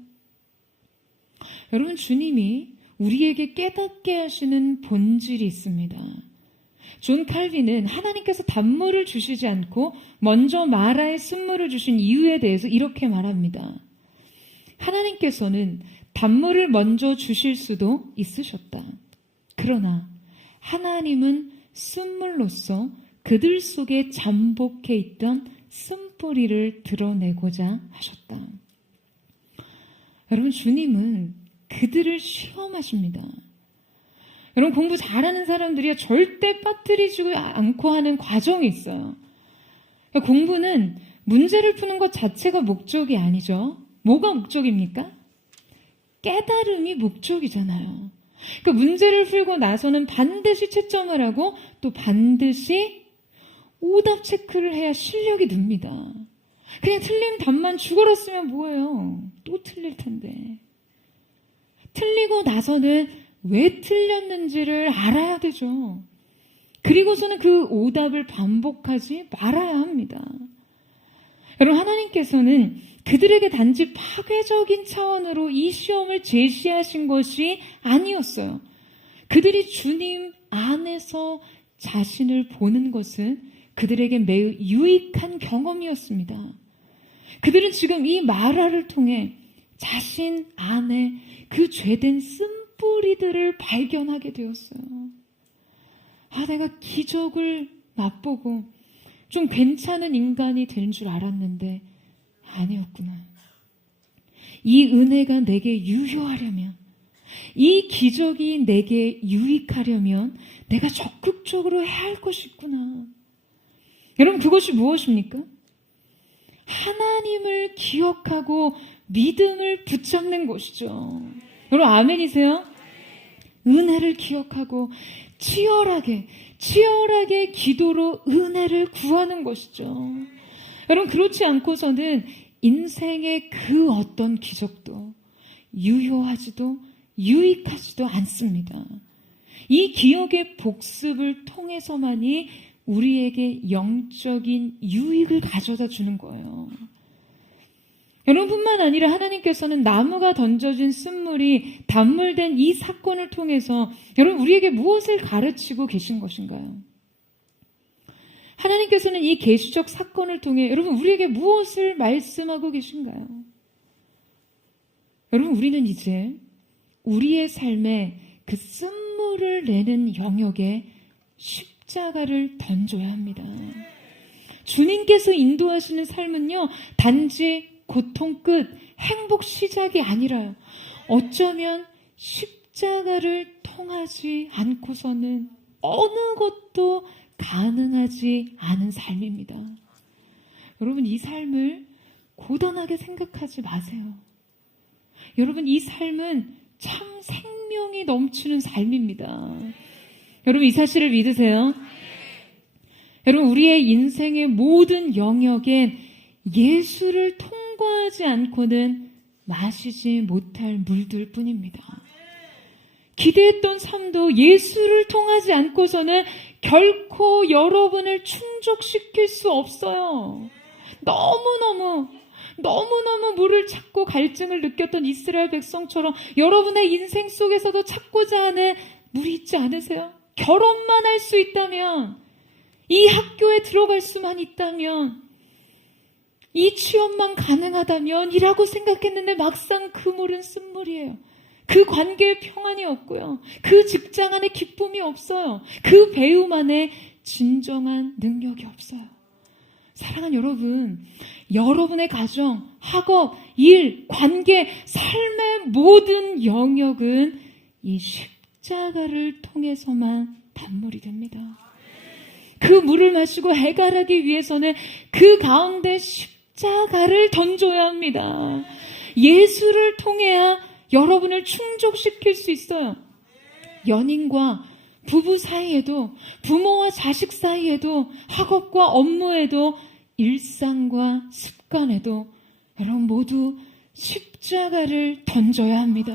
여러분, 주님이 우리에게 깨닫게 하시는 본질이 있습니다. 존 칼빈은 하나님께서 단물을 주시지 않고 먼저 마라의 쓴물을 주신 이유에 대해서 이렇게 말합니다. 하나님께서는 단물을 먼저 주실 수도 있으셨다. 그러나 하나님은 쓴물로서 그들 속에 잠복해 있던 쓴뿌리를 드러내고자 하셨다. 여러분, 주님은 그들을 시험하십니다. 여러분, 공부 잘하는 사람들이 절대 빠뜨리지 않고 하는 과정이 있어요. 공부는 문제를 푸는 것 자체가 목적이 아니죠. 뭐가 목적입니까? 깨달음이 목적이잖아요. 그러니까 문제를 풀고 나서는 반드시 채점을 하고 또 반드시 오답 체크를 해야 실력이 늡니다. 그냥 틀린 답만 죽어라 쓰면 뭐예요? 또 틀릴 텐데. 틀리고 나서는 왜 틀렸는지를 알아야 되죠. 그리고서는 그 오답을 반복하지 말아야 합니다. 여러분, 하나님께서는 그들에게 단지 파괴적인 차원으로 이 시험을 제시하신 것이 아니었어요. 그들이 주님 안에서 자신을 보는 것은 그들에게 매우 유익한 경험이었습니다. 그들은 지금 이 마라를 통해 자신 안에 그 죄된 쓴뿌리들을 발견하게 되었어요. 아, 내가 기적을 맛보고 좀 괜찮은 인간이 된 줄 알았는데 아니었구나. 이 은혜가 내게 유효하려면, 이 기적이 내게 유익하려면 내가 적극적으로 해야 할 것이 있구나. 여러분, 그것이 무엇입니까? 하나님을 기억하고 믿음을 붙잡는 것이죠. 여러분, 아멘이세요? 은혜를 기억하고 치열하게 기도로 은혜를 구하는 것이죠. 여러분, 그렇지 않고서는 인생의 그 어떤 기적도 유효하지도 유익하지도 않습니다. 이 기억의 복습을 통해서만이 우리에게 영적인 유익을 가져다 주는 거예요. 여러분뿐만 아니라 하나님께서는 나무가 던져진 쓴물이 단물된 이 사건을 통해서 여러분, 우리에게 무엇을 가르치고 계신 것인가요? 하나님께서는 이 계시적 사건을 통해 여러분, 우리에게 무엇을 말씀하고 계신가요? 여러분, 우리는 이제 우리의 삶에 그 쓴물을 내는 영역에 십자가를 던져야 합니다. 주님께서 인도하시는 삶은요, 단지 고통 끝, 행복 시작이 아니라요. 어쩌면 십자가를 통하지 않고서는 어느 것도 가능하지 않은 삶입니다. 여러분, 이 삶을 고단하게 생각하지 마세요. 여러분, 이 삶은 참 생명이 넘치는 삶입니다. 여러분, 이 사실을 믿으세요? 여러분, 우리의 인생의 모든 영역엔 예수를 통과하지 않고는 마시지 못할 물들 뿐입니다. 기대했던 삶도 예수를 통하지 않고서는 결코 여러분을 충족시킬 수 없어요. 너무너무 물을 찾고 갈증을 느꼈던 이스라엘 백성처럼 여러분의 인생 속에서도 찾고자 하는 물이 있지 않으세요? 결혼만 할 수 있다면, 이 학교에 들어갈 수만 있다면, 이 취업만 가능하다면 이라고 생각했는데 막상 그 물은 쓴물이에요. 그 관계에 평안이 없고요. 그 직장 안에 기쁨이 없어요. 그 배움 안에 진정한 능력이 없어요. 사랑하는 여러분, 여러분의 가정, 학업, 일, 관계, 삶의 모든 영역은 이 십자가를 통해서만 단물이 됩니다. 그 물을 마시고 해결하기 위해서는 그 가운데 십자가를 던져야 합니다. 예수를 통해야 여러분을 충족시킬 수 있어요. 연인과 부부 사이에도, 부모와 자식 사이에도, 학업과 업무에도, 일상과 습관에도 여러분 모두 십자가를 던져야 합니다.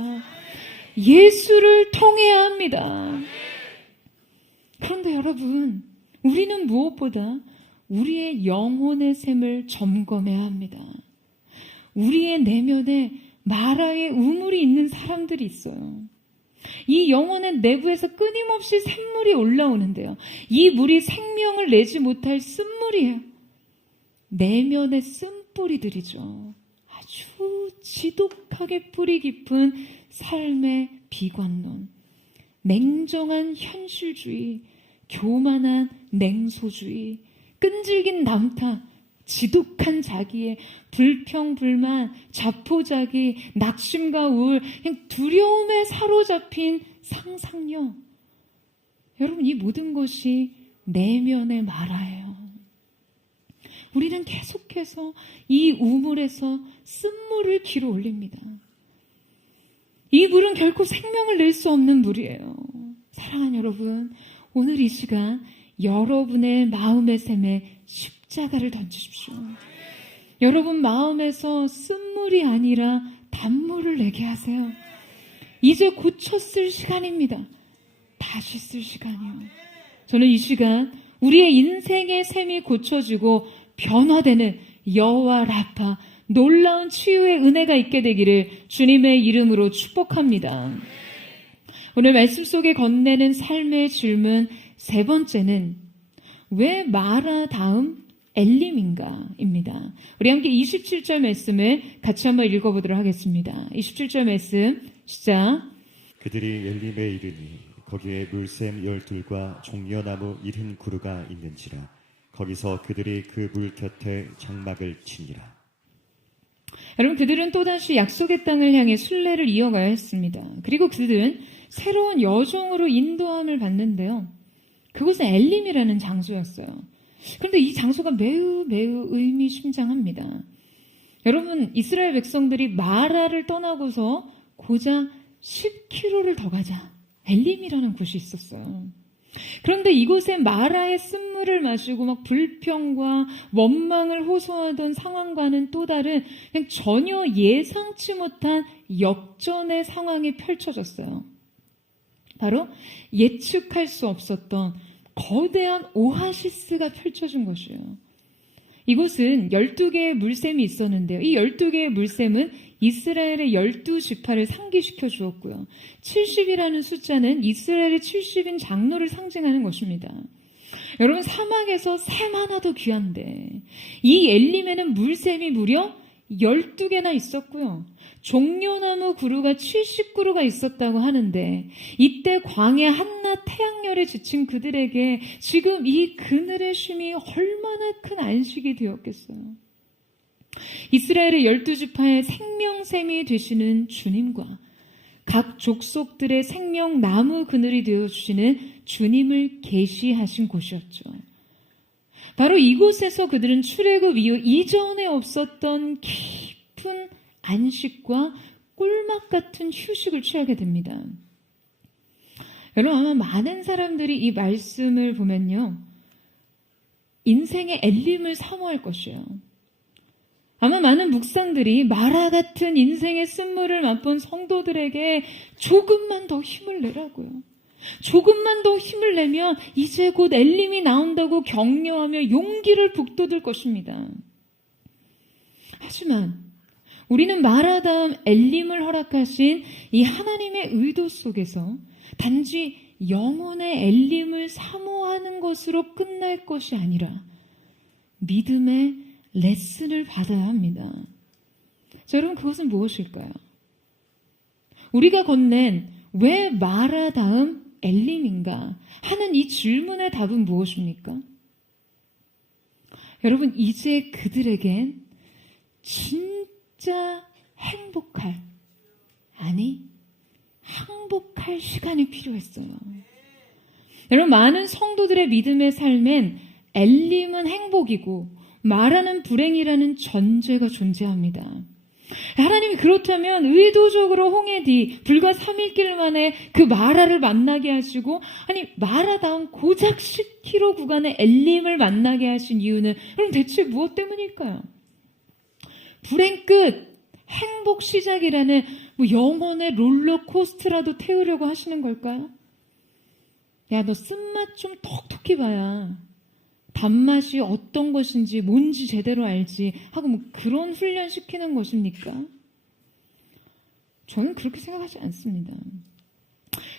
예수를 통해야 합니다. 그런데 여러분, 우리는 무엇보다 우리의 영혼의 샘을 점검해야 합니다. 우리의 내면에 마라의 우물이 있는 사람들이 있어요. 이 영혼의 내부에서 끊임없이 샘물이 올라오는데요. 이 물이 생명을 내지 못할 쓴물이에요. 내면의 쓴뿌리들이죠. 아주 지독하게 뿌리 깊은 삶의 비관론, 냉정한 현실주의, 교만한 냉소주의, 끈질긴 남탓, 지독한 자기의 불평불만, 자포자기, 낙심과 우울, 그냥 두려움에 사로잡힌 상상력. 여러분, 이 모든 것이 내면의 마라예요. 우리는 계속해서 이 우물에서 쓴물을 길어 올립니다. 이 물은 결코 생명을 낼 수 없는 물이에요. 사랑하는 여러분, 오늘 이 시간 여러분의 마음의 샘에 십자가를 던지십시오. 여러분 마음에서 쓴물이 아니라 단물을 내게 하세요. 이제 고쳐 쓸 시간입니다. 다시 쓸 시간이요. 저는 이 시간 우리의 인생의 샘이 고쳐지고 변화되는 여호와 라파, 놀라운 치유의 은혜가 있게 되기를 주님의 이름으로 축복합니다. 오늘 말씀 속에 건네는 삶의 질문 세 번째는 왜 마라 다음 엘림인가? 입니다. 우리 함께 27절 말씀을 같이 한번 읽어보도록 하겠습니다. 27절 말씀 시작. 그들이 엘림에 이르니 거기에 물샘 12과 종려나무 70그루가 있는지라 거기서 그들이 그 물 곁에 장막을 치니라. 여러분, 그들은 또다시 약속의 땅을 향해 순례를 이어가야 했습니다. 그리고 그들은 새로운 여정으로 인도함을 받는데요. 그곳은 엘림이라는 장소였어요. 그런데 이 장소가 매우 의미심장합니다. 여러분, 이스라엘 백성들이 마라를 떠나고서 고작 10km를 더 가자 엘림이라는 곳이 있었어요. 그런데 이곳에 마라의 쓴물을 마시고 막 불평과 원망을 호소하던 상황과는 또 다른 그냥 전혀 예상치 못한 역전의 상황이 펼쳐졌어요. 바로 예측할 수 없었던 거대한 오아시스가 펼쳐진 것이에요. 이곳은 12개의 물샘이 있었는데요. 이 12개의 물샘은 이스라엘의 12지파를 상기시켜 주었고요. 70이라는 숫자는 이스라엘의 70인 장로를 상징하는 것입니다. 여러분, 사막에서 샘 하나 더 귀한데 이 엘림에는 물샘이 무려 12개나 있었고요. 종려나무 그루가 70그루가 있었다고 하는데 이때 광야 한낮 태양열에 지친 그들에게 지금 이 그늘의 쉼이 얼마나 큰 안식이 되었겠어요. 이스라엘의 12지파의 생명샘이 되시는 주님과 각 족속들의 생명나무 그늘이 되어주시는 주님을 계시하신 곳이었죠. 바로 이곳에서 그들은 출애굽 이후 이전에 없었던 깊은 안식과 꿀맛 같은 휴식을 취하게 됩니다. 여러분, 아마 많은 사람들이 이 말씀을 보면요, 인생의 엘림을 사모할 것이에요. 아마 많은 묵상들이 마라 같은 인생의 쓴물을 맛본 성도들에게 조금만 더 힘을 내라고요. 조금만 더 힘을 내면 이제 곧 엘림이 나온다고 격려하며 용기를 북돋을 것입니다. 하지만 우리는 마라 다음 엘림을 허락하신 이 하나님의 의도 속에서 단지 영혼의 엘림을 사모하는 것으로 끝날 것이 아니라 믿음의 레슨을 받아야 합니다. 자, 여러분, 그것은 무엇일까요? 우리가 건넨 왜 마라 다음 엘림인가 하는 이 질문의 답은 무엇입니까? 여러분, 이제 그들에겐 진짜 행복할, 아니 항복할 시간이 필요했어요. 여러분, 많은 성도들의 믿음의 삶엔 엘림은 행복이고 마라는 불행이라는 전제가 존재합니다. 하나님이 그렇다면 의도적으로 홍해 뒤 불과 3일길 만에 그 마라를 만나게 하시고, 아니 마라다운 고작 10km 구간의 엘림을 만나게 하신 이유는 그럼 대체 무엇 때문일까요? 불행 끝, 행복 시작이라는 영혼의 롤러코스터라도 태우려고 하시는 걸까요? 야, 너 쓴맛 좀 톡톡히 봐야 단맛이 어떤 것인지 뭔지 제대로 알지 하고 그런 훈련 시키는 것입니까? 저는 그렇게 생각하지 않습니다.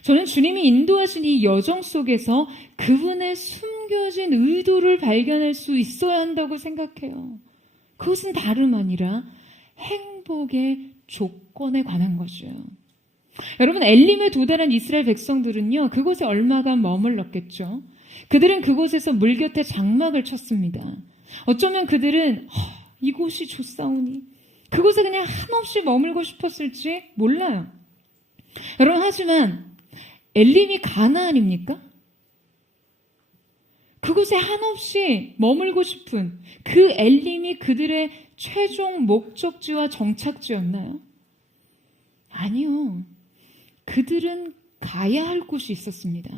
저는 주님이 인도하신 이 여정 속에서 그분의 숨겨진 의도를 발견할 수 있어야 한다고 생각해요. 그것은 다름 아니라 행복의 조건에 관한 것이에요. 여러분, 엘림에 도달한 이스라엘 백성들은요, 그곳에 얼마간 머물렀겠죠. 그들은 그곳에서 물 곁에 장막을 쳤습니다. 어쩌면 그들은 이곳이 좋사오니 그곳에 그냥 한없이 머물고 싶었을지 몰라요. 여러분, 하지만 엘림이 가나안입니까? 그곳에 한없이 머물고 싶은 그 엘림이 그들의 최종 목적지와 정착지였나요? 아니요. 그들은 가야 할 곳이 있었습니다.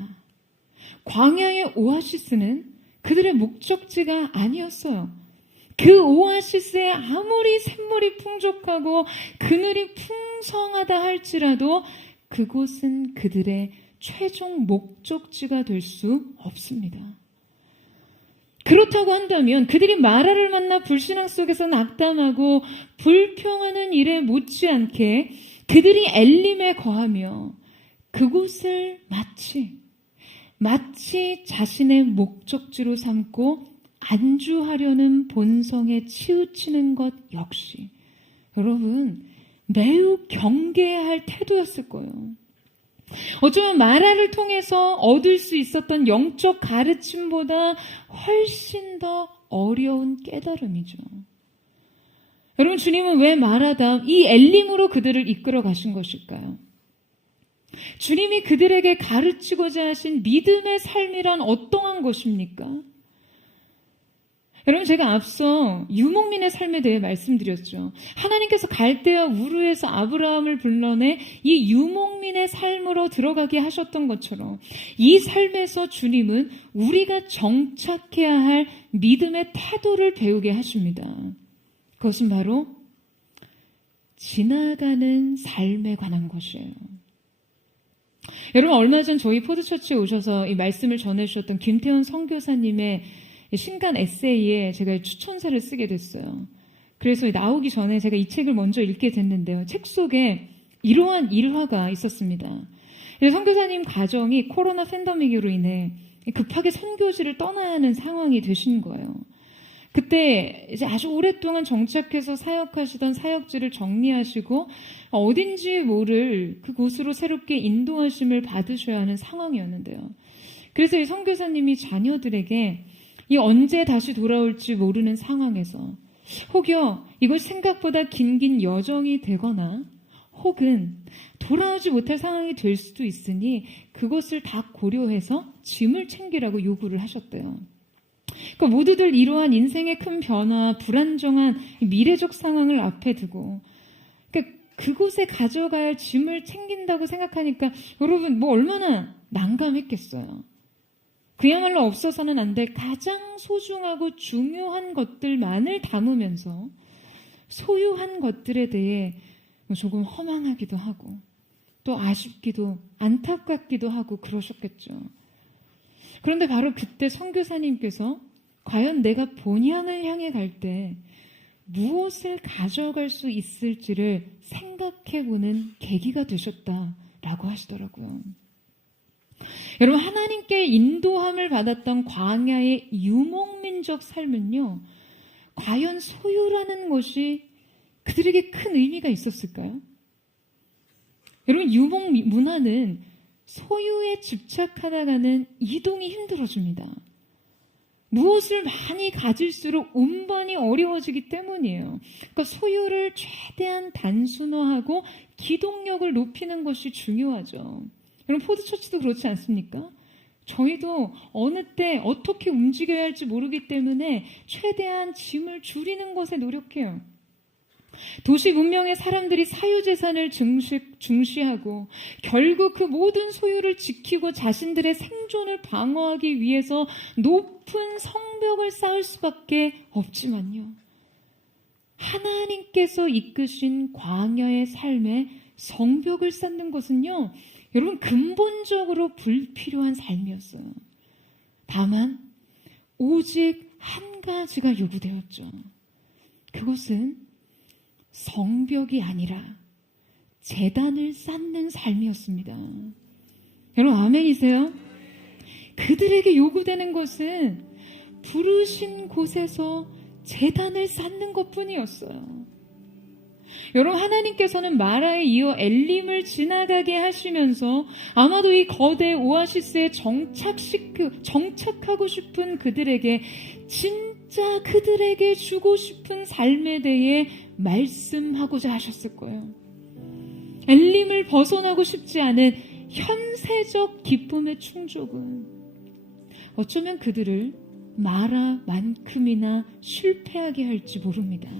광야의 오아시스는 그들의 목적지가 아니었어요. 그 오아시스에 아무리 샘물이 풍족하고 그늘이 풍성하다 할지라도 그곳은 그들의 최종 목적지가 될 수 없습니다. 그렇다고 한다면 그들이 마라를 만나 불신앙 속에서 낙담하고 불평하는 일에 못지않게 그들이 엘림에 거하며 그곳을 마치 자신의 목적지로 삼고 안주하려는 본성에 치우치는 것 역시 여러분 매우 경계해야 할 태도였을 거예요. 어쩌면 마라를 통해서 얻을 수 있었던 영적 가르침보다 훨씬 더 어려운 깨달음이죠. 여러분, 주님은 왜 마라다음 이 엘림으로 그들을 이끌어 가신 것일까요? 주님이 그들에게 가르치고자 하신 믿음의 삶이란 어떠한 것입니까? 여러분, 제가 앞서 유목민의 삶에 대해 말씀드렸죠. 하나님께서 갈대아 우르에서 아브라함을 불러내 이 유목민의 삶으로 들어가게 하셨던 것처럼 이 삶에서 주님은 우리가 정착해야 할 믿음의 태도를 배우게 하십니다. 그것은 바로 지나가는 삶에 관한 것이에요. 여러분, 얼마 전 저희 포드처치에 오셔서 이 말씀을 전해주셨던 김태현 선교사님의 신간 에세이에 제가 추천사를 쓰게 됐어요. 그래서 나오기 전에 제가 이 책을 먼저 읽게 됐는데요. 책 속에 이러한 일화가 있었습니다. 선교사님 가정이 코로나 팬데믹으로 인해 급하게 선교지를 떠나야 하는 상황이 되신 거예요. 그때 이제 아주 오랫동안 정착해서 사역하시던 사역지를 정리하시고 어딘지 모를 그곳으로 새롭게 인도하심을 받으셔야 하는 상황이었는데요. 그래서 이 선교사님이 자녀들에게 이 언제 다시 돌아올지 모르는 상황에서 혹여 이것이 생각보다 긴 여정이 되거나 혹은 돌아오지 못할 상황이 될 수도 있으니 그것을 다 고려해서 짐을 챙기라고 요구를 하셨대요. 그러니까 모두들 이러한 인생의 큰 변화, 불안정한 미래적 상황을 앞에 두고 그러니까 그곳에 가져가야 할 짐을 챙긴다고 생각하니까 여러분 얼마나 난감했겠어요. 그야말로 없어서는 안 될 가장 소중하고 중요한 것들만을 담으면서 소유한 것들에 대해 조금 허망하기도 하고 또 아쉽기도 안타깝기도 하고 그러셨겠죠. 그런데 바로 그때 선교사님께서 과연 내가 본향을 향해 갈 때 무엇을 가져갈 수 있을지를 생각해보는 계기가 되셨다라고 하시더라고요. 여러분, 하나님께 인도함을 받았던 광야의 유목민족 삶은요, 과연 소유라는 것이 그들에게 큰 의미가 있었을까요? 여러분, 유목 문화는 소유에 집착하다가는 이동이 힘들어집니다. 무엇을 많이 가질수록 운반이 어려워지기 때문이에요. 그러니까 소유를 최대한 단순화하고 기동력을 높이는 것이 중요하죠. 여러분, 포드처치도 그렇지 않습니까? 저희도 어느 때 어떻게 움직여야 할지 모르기 때문에 최대한 짐을 줄이는 것에 노력해요. 도시 문명의 사람들이 사유재산을 중시하고 결국 그 모든 소유를 지키고 자신들의 생존을 방어하기 위해서 높은 성벽을 쌓을 수밖에 없지만요, 하나님께서 이끄신 광야의 삶에 성벽을 쌓는 것은요, 여러분, 근본적으로 불필요한 삶이었어요. 다만 오직 한 가지가 요구되었죠. 그것은 성벽이 아니라 제단을 쌓는 삶이었습니다. 여러분, 아멘이세요? 그들에게 요구되는 것은 부르신 곳에서 제단을 쌓는 것뿐이었어요. 여러분, 하나님께서는 마라에 이어 엘림을 지나가게 하시면서 아마도 이 거대 오아시스에 정착하고 싶은 그들에게 진짜 그들에게 주고 싶은 삶에 대해 말씀하고자 하셨을 거예요. 엘림을 벗어나고 싶지 않은 현세적 기쁨의 충족은 어쩌면 그들을 마라만큼이나 실패하게 할지 모릅니다.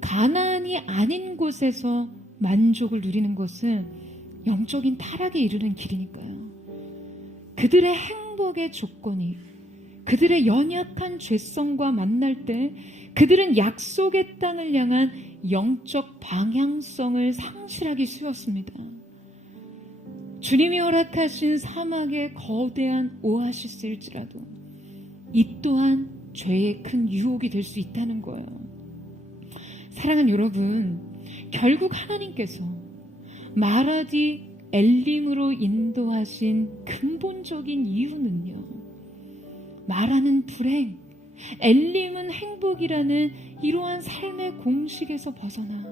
가나안이 아닌 곳에서 만족을 누리는 것은 영적인 타락에 이르는 길이니까요. 그들의 행복의 조건이 그들의 연약한 죄성과 만날 때 그들은 약속의 땅을 향한 영적 방향성을 상실하기 쉬웠습니다. 주님이 허락하신 사막의 거대한 오아시스일지라도 이 또한 죄의 큰 유혹이 될 수 있다는 거예요. 사랑하는 여러분, 결국 하나님께서 마라디 엘림으로 인도하신 근본적인 이유는요, 마라는 불행, 엘림은 행복이라는 이러한 삶의 공식에서 벗어나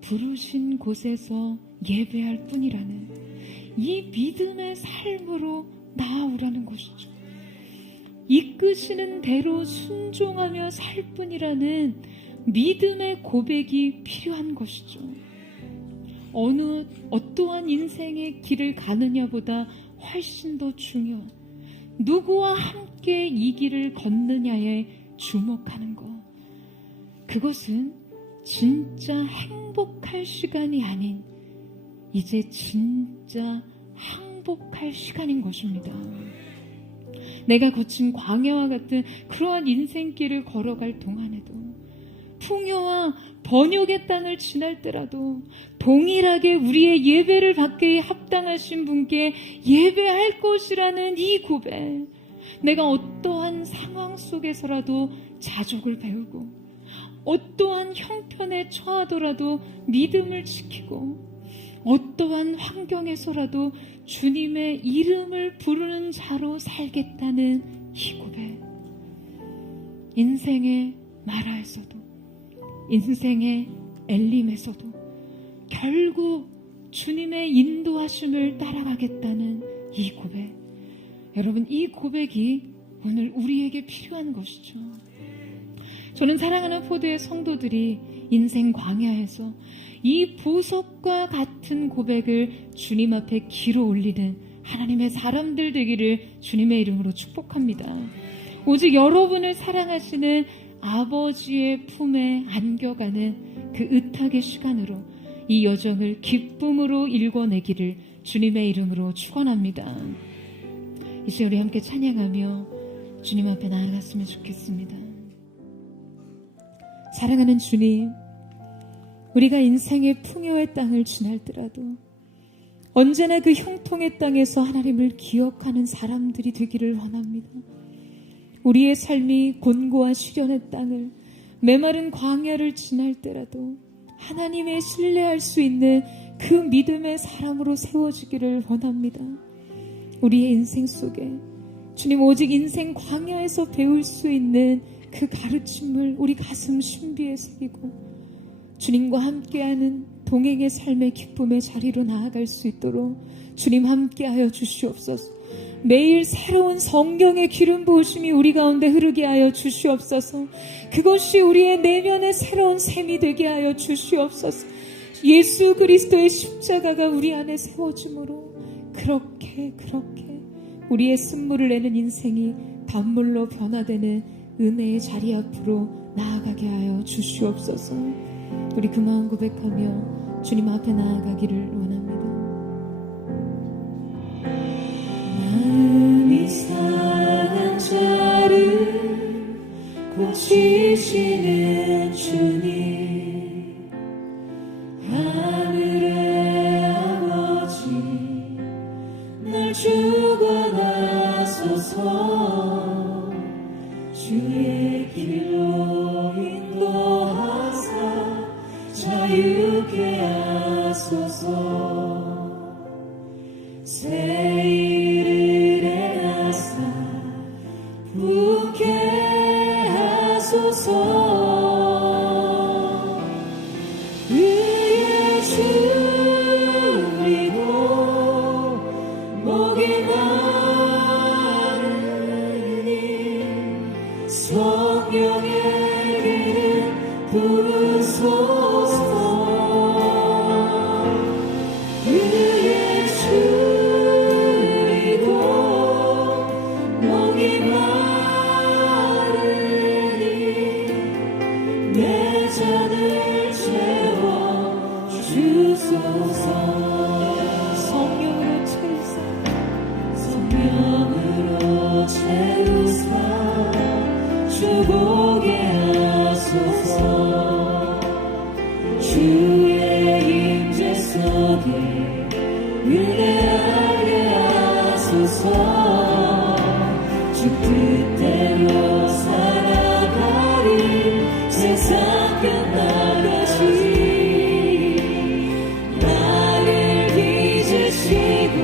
부르신 곳에서 예배할 뿐이라는 이 믿음의 삶으로 나아오라는 것이죠. 이끄시는 대로 순종하며 살 뿐이라는 믿음의 고백이 필요한 것이죠. 어떠한 인생의 길을 가느냐보다 훨씬 더 중요한 누구와 함께 이 길을 걷느냐에 주목하는 것. 그것은 진짜 행복할 시간이 아닌 이제 진짜 항복할 시간인 것입니다. 내가 거친 광야와 같은 그러한 인생길을 걸어갈 동안에도 풍요와 번역의 땅을 지날 때라도 동일하게 우리의 예배를 받기에 합당하신 분께 예배할 것이라는 이 고백, 내가 어떠한 상황 속에서라도 자족을 배우고 어떠한 형편에 처하더라도 믿음을 지키고 어떠한 환경에서라도 주님의 이름을 부르는 자로 살겠다는 이 고백, 인생의 마라에서도 인생의 엘림에서도 결국 주님의 인도하심을 따라가겠다는 이 고백, 여러분, 이 고백이 오늘 우리에게 필요한 것이죠. 저는 사랑하는 포도의 성도들이 인생 광야에서 이 보석과 같은 고백을 주님 앞에 기로 올리는 하나님의 사람들 되기를 주님의 이름으로 축복합니다. 오직 여러분을 사랑하시는 아버지의 품에 안겨가는 그 의탁의 시간으로 이 여정을 기쁨으로 일궈내기를 주님의 이름으로 축원합니다. 이제 우리 함께 찬양하며 주님 앞에 나아갔으면 좋겠습니다. 사랑하는 주님, 우리가 인생의 풍요의 땅을 지날더라도 언제나 그 형통의 땅에서 하나님을 기억하는 사람들이 되기를 원합니다. 우리의 삶이 곤고한 시련의 땅을 메마른 광야를 지날 때라도 하나님의 신뢰할 수 있는 그 믿음의 사람으로 세워지기를 원합니다. 우리의 인생 속에 주님 오직 인생 광야에서 배울 수 있는 그 가르침을 우리 가슴 신비에 새기고 주님과 함께하는 동행의 삶의 기쁨의 자리로 나아갈 수 있도록 주님 함께하여 주시옵소서. 매일 새로운 성경의 기름 부으심이 우리 가운데 흐르게 하여 주시옵소서. 그것이 우리의 내면의 새로운 셈이 되게 하여 주시옵소서. 예수 그리스도의 십자가가 우리 안에 세워짐으로 그렇게 우리의 쓴물을 내는 인생이 단물로 변화되는 은혜의 자리 앞으로 나아가게 하여 주시옵소서. 우리 그 마음 고백하며 주님 앞에 나아가기를 원합니다. 마음이 상한 자를 고치시는 주님, 하늘의 아버지 날 주관하소서. 주의 길로 인도하사 자유케 하소서. 새 일을 행하사 부게 하소서. 의에 줄이고 목이 마르니 성령의 기름 부으소서. 의에 줄이고 목이 마르니 내 잔을 채워 주소서. 성령으로 채우사 성령으로 채우사 주보게 하소서. 주의 임재 속에 은혜하게 하소서. 주 뜻대로 살아가리 세상 끝날까지. 나를 빚으시고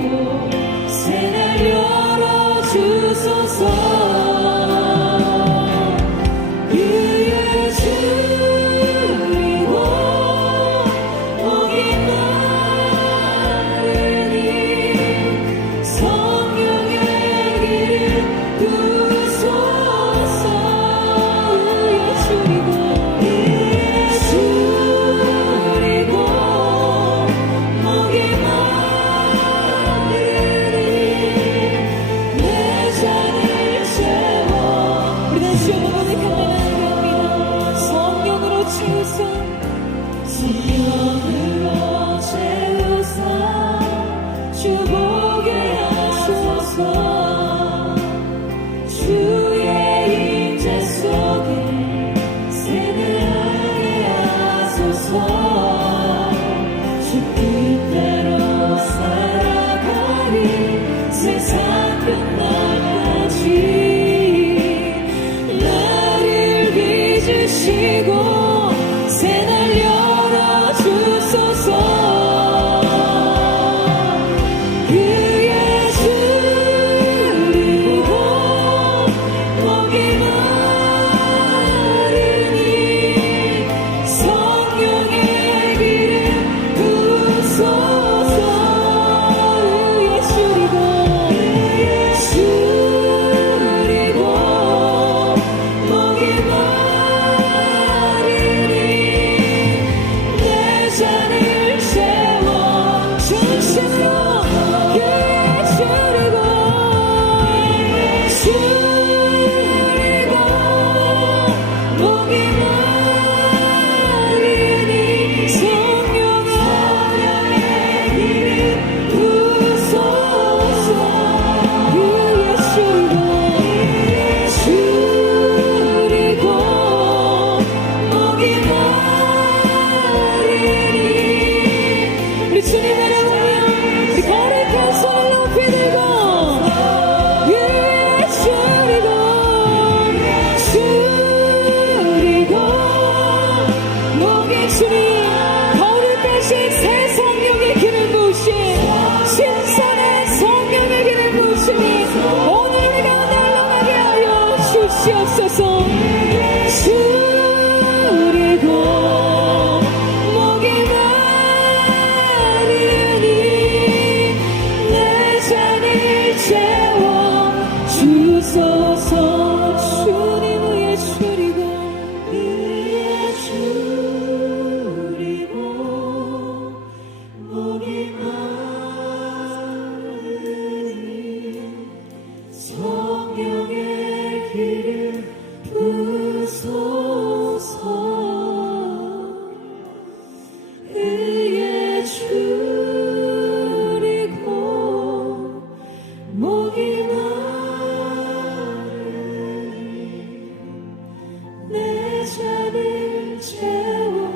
새날 열어주소서. 의에 줄이고 목이 마르니 성령의 기름 부으소서. 의에 줄이고 목이 마르니 내 잔을 채워 주시옵소서. 줄이고 목이 마르니 내 잔을 채워 주소서. 주님 위에 줄이고 목이 마르니 성령의 기름 부소서. 위에 줄이고 목이 마르니 내 잔을 채워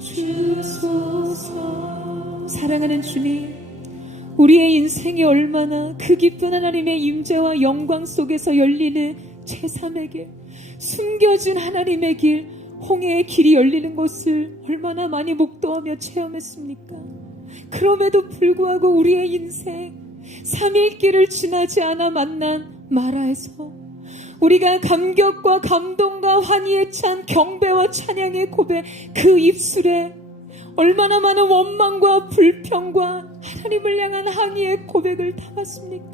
주소서. 사랑하는 주님, 우리의 인생이 얼마나 그 기쁜 하나님의 임재와 영광 속에서 열리는 제3의 길, 숨겨진 하나님의 길, 홍해의 길이 열리는 것을 얼마나 많이 목도하며 체험했습니까? 그럼에도 불구하고 우리의 인생 3일 길을 지나지 않아 만난 마라에서 우리가 감격과 감동과 환희에 찬 경배와 찬양의 고백, 그 입술에 얼마나 많은 원망과 불평과 하나님을 향한 항의의 고백을 담았습니까?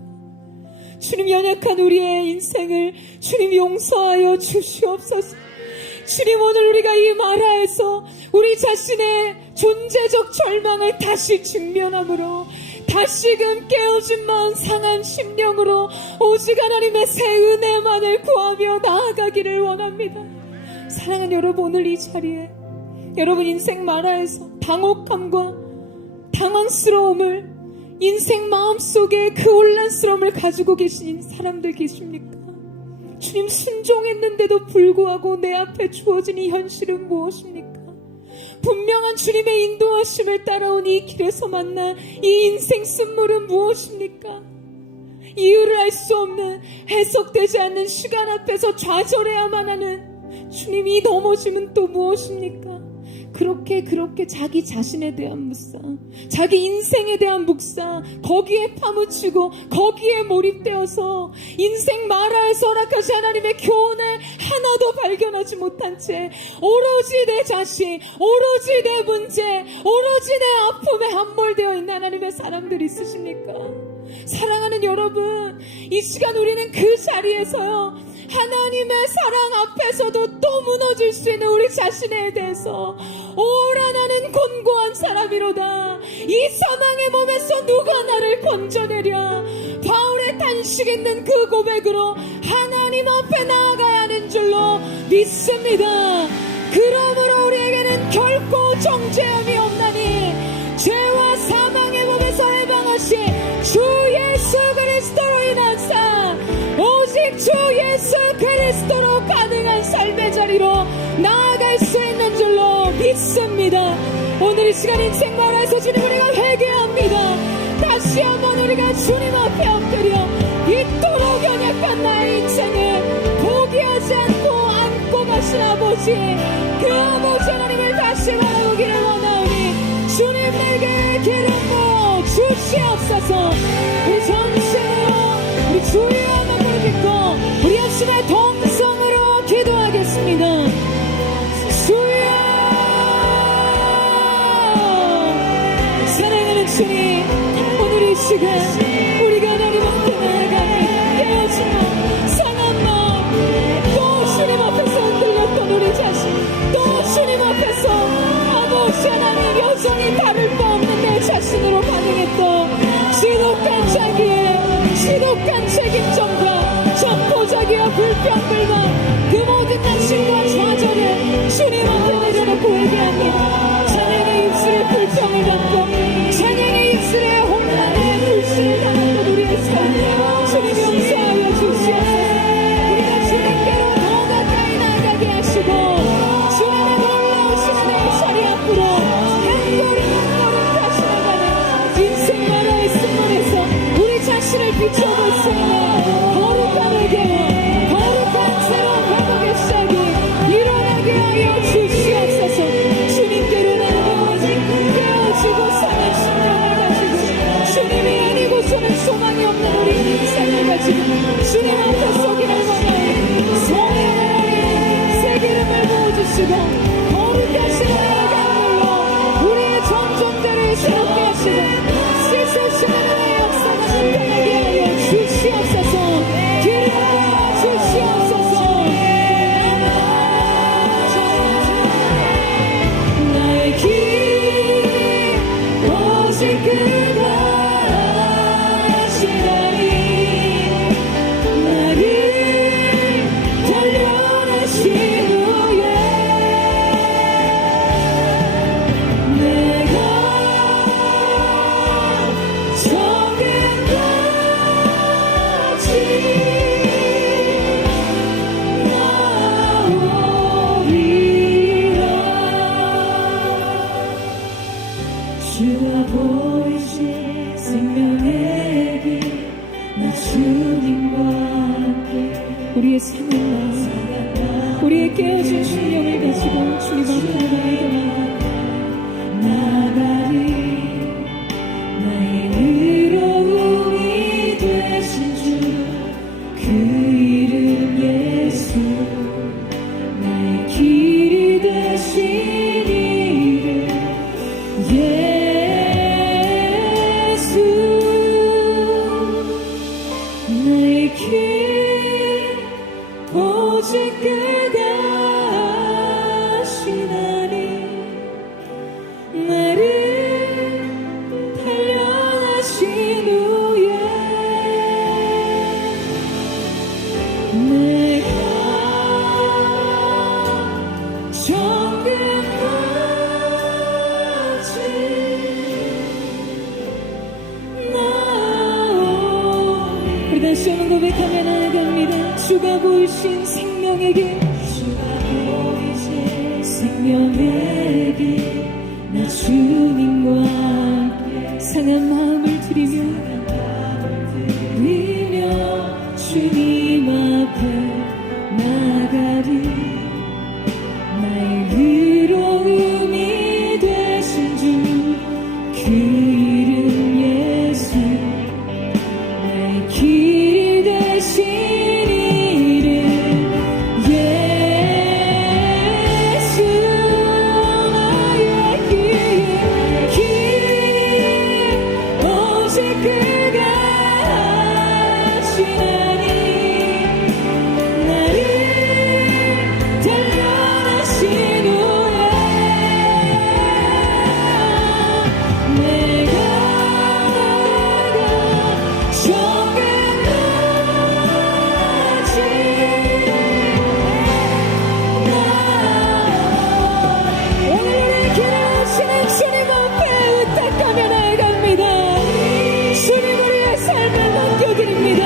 주님, 연약한 우리의 인생을 주님 용서하여 주시옵소서. 주님, 오늘 우리가 이 마라에서 우리 자신의 존재적 절망을 다시 직면함으로 다시금 깨어진 마음 상한 심령으로 오직 하나님의 새 은혜만을 구하며 나아가기를 원합니다. 사랑하는 여러분, 오늘 이 자리에 여러분 인생 마라에서 당혹함과 당황스러움을, 인생 마음속에 그 혼란스러움을 가지고 계신 사람들 계십니까? 주님, 순종했는데도 불구하고 내 앞에 주어진 이 현실은 무엇입니까? 분명한 주님의 인도하심을 따라온 이 길에서 만난 이 인생 쓴물은 무엇입니까? 이유를 알 수 없는, 해석되지 않는 시간 앞에서 좌절해야만 하는 주님, 이 넘어짐은 또 무엇입니까? 그렇게 자기 자신에 대한 묵상, 자기 인생에 대한 묵상, 거기에 파묻히고 거기에 몰입되어서 인생 마라에서 허락하신 하나님의 교훈을 하나도 발견하지 못한 채 오로지 내 자신, 오로지 내 문제, 오로지 내 아픔에 함몰되어 있는 하나님의 사람들이 있으십니까? 사랑하는 여러분, 이 시간 우리는 그 자리에서요, 하나님의 사랑 앞에서도 또 무너질 수 있는 우리 자신에 대해서 오라 나는 곤고한 사람이로다, 이 사망의 몸에서 누가 나를 건져내랴, 바울의 탄식 있는 그 고백으로 하나님 앞에 나아가야 하는 줄로 믿습니다. 그러므로 우리에게는 결코 정죄함이 없나니 죄와 사망의 몸에서 해방하신 주 예수 그리스도로 인하사 오직 주 예수 그리스도로 가능한 삶의 자리로 나아갈 수 있는 줄로 믿습니다. 오늘 이 시간 인생 마라에서 주님, 우리가 회개합니다. 다시 한번 우리가 주님 앞에 엎드려 이토록 연약한 나의 인생을 포기하지 않고 안고 가신 아버지, 그 아버지 하나님을 다시 바라보기를 원하오니 주님, 내게 기름 부어 주시옵소서. 우리 전심으로 우리 주의 한번 부르짖고 우리 역시나 동성으로 기도하겠습니다. 주여, 사랑하는 주님, 오늘 이 시간 우리가 하나님 앞에 나아갑니다. 깨어진 마음, 상한 마음, 또 주님 앞에서 흔들렸던 우리 자신, 또 주님 앞에서 아버지 하나님 여전히 다를 바 없는 내 자신으로 반응했던 지독한 자기의 지독한 책임점과 전포자기와 불평불만, 그 모든 낙심과 좌절을 주님 앞에 내려놓고 회개합니다. 찬양의 입술에 불평을 담고 찬양의 입술에 혼란의 불신을 담았던 우리의 삶 주님 용서하여 주시옵소서. 우리가 주님께로 더 가까이 나아가게 하시고 주 안에 놀라우신 하나의 자리 앞으로 한 걸음 한 걸음 다시 나가는 인생 마라의 승문에서 우리 자신을 비춰볼 수 있는 거룩한 회개와 거룩한 새로운 회복의 시작이 우리의 상한 마음, 우리의 깨어진 심령을 가지고 주님 앞으로 나가리. 나의 의로움이 되신 주 그 이름 예수, 나의 길이 되신 이름 예수. 나의 길 오직 그가 하시나니 나를 단련하신 후에 내가 정끝까지 나오리. 우리 다시 한번 고백하며 나아갑니다. 주가 보이신 생명의 길, 생명의 길, 나 주님과 함께 상한 마음을 드리며 주님 앞에 나가리. 나의 의로움이 되신 주 그 이름 예수, 나의 길이 되신 이름 예수. 나의 길 오직 그가 하시나니 나를 단련하신 후에 내가 정끝까지 오늘 우리의 길을 하시는 주님 앞에 의탁하며 나아갑니다. 주님 우리의 삶을 맡겨드립니다.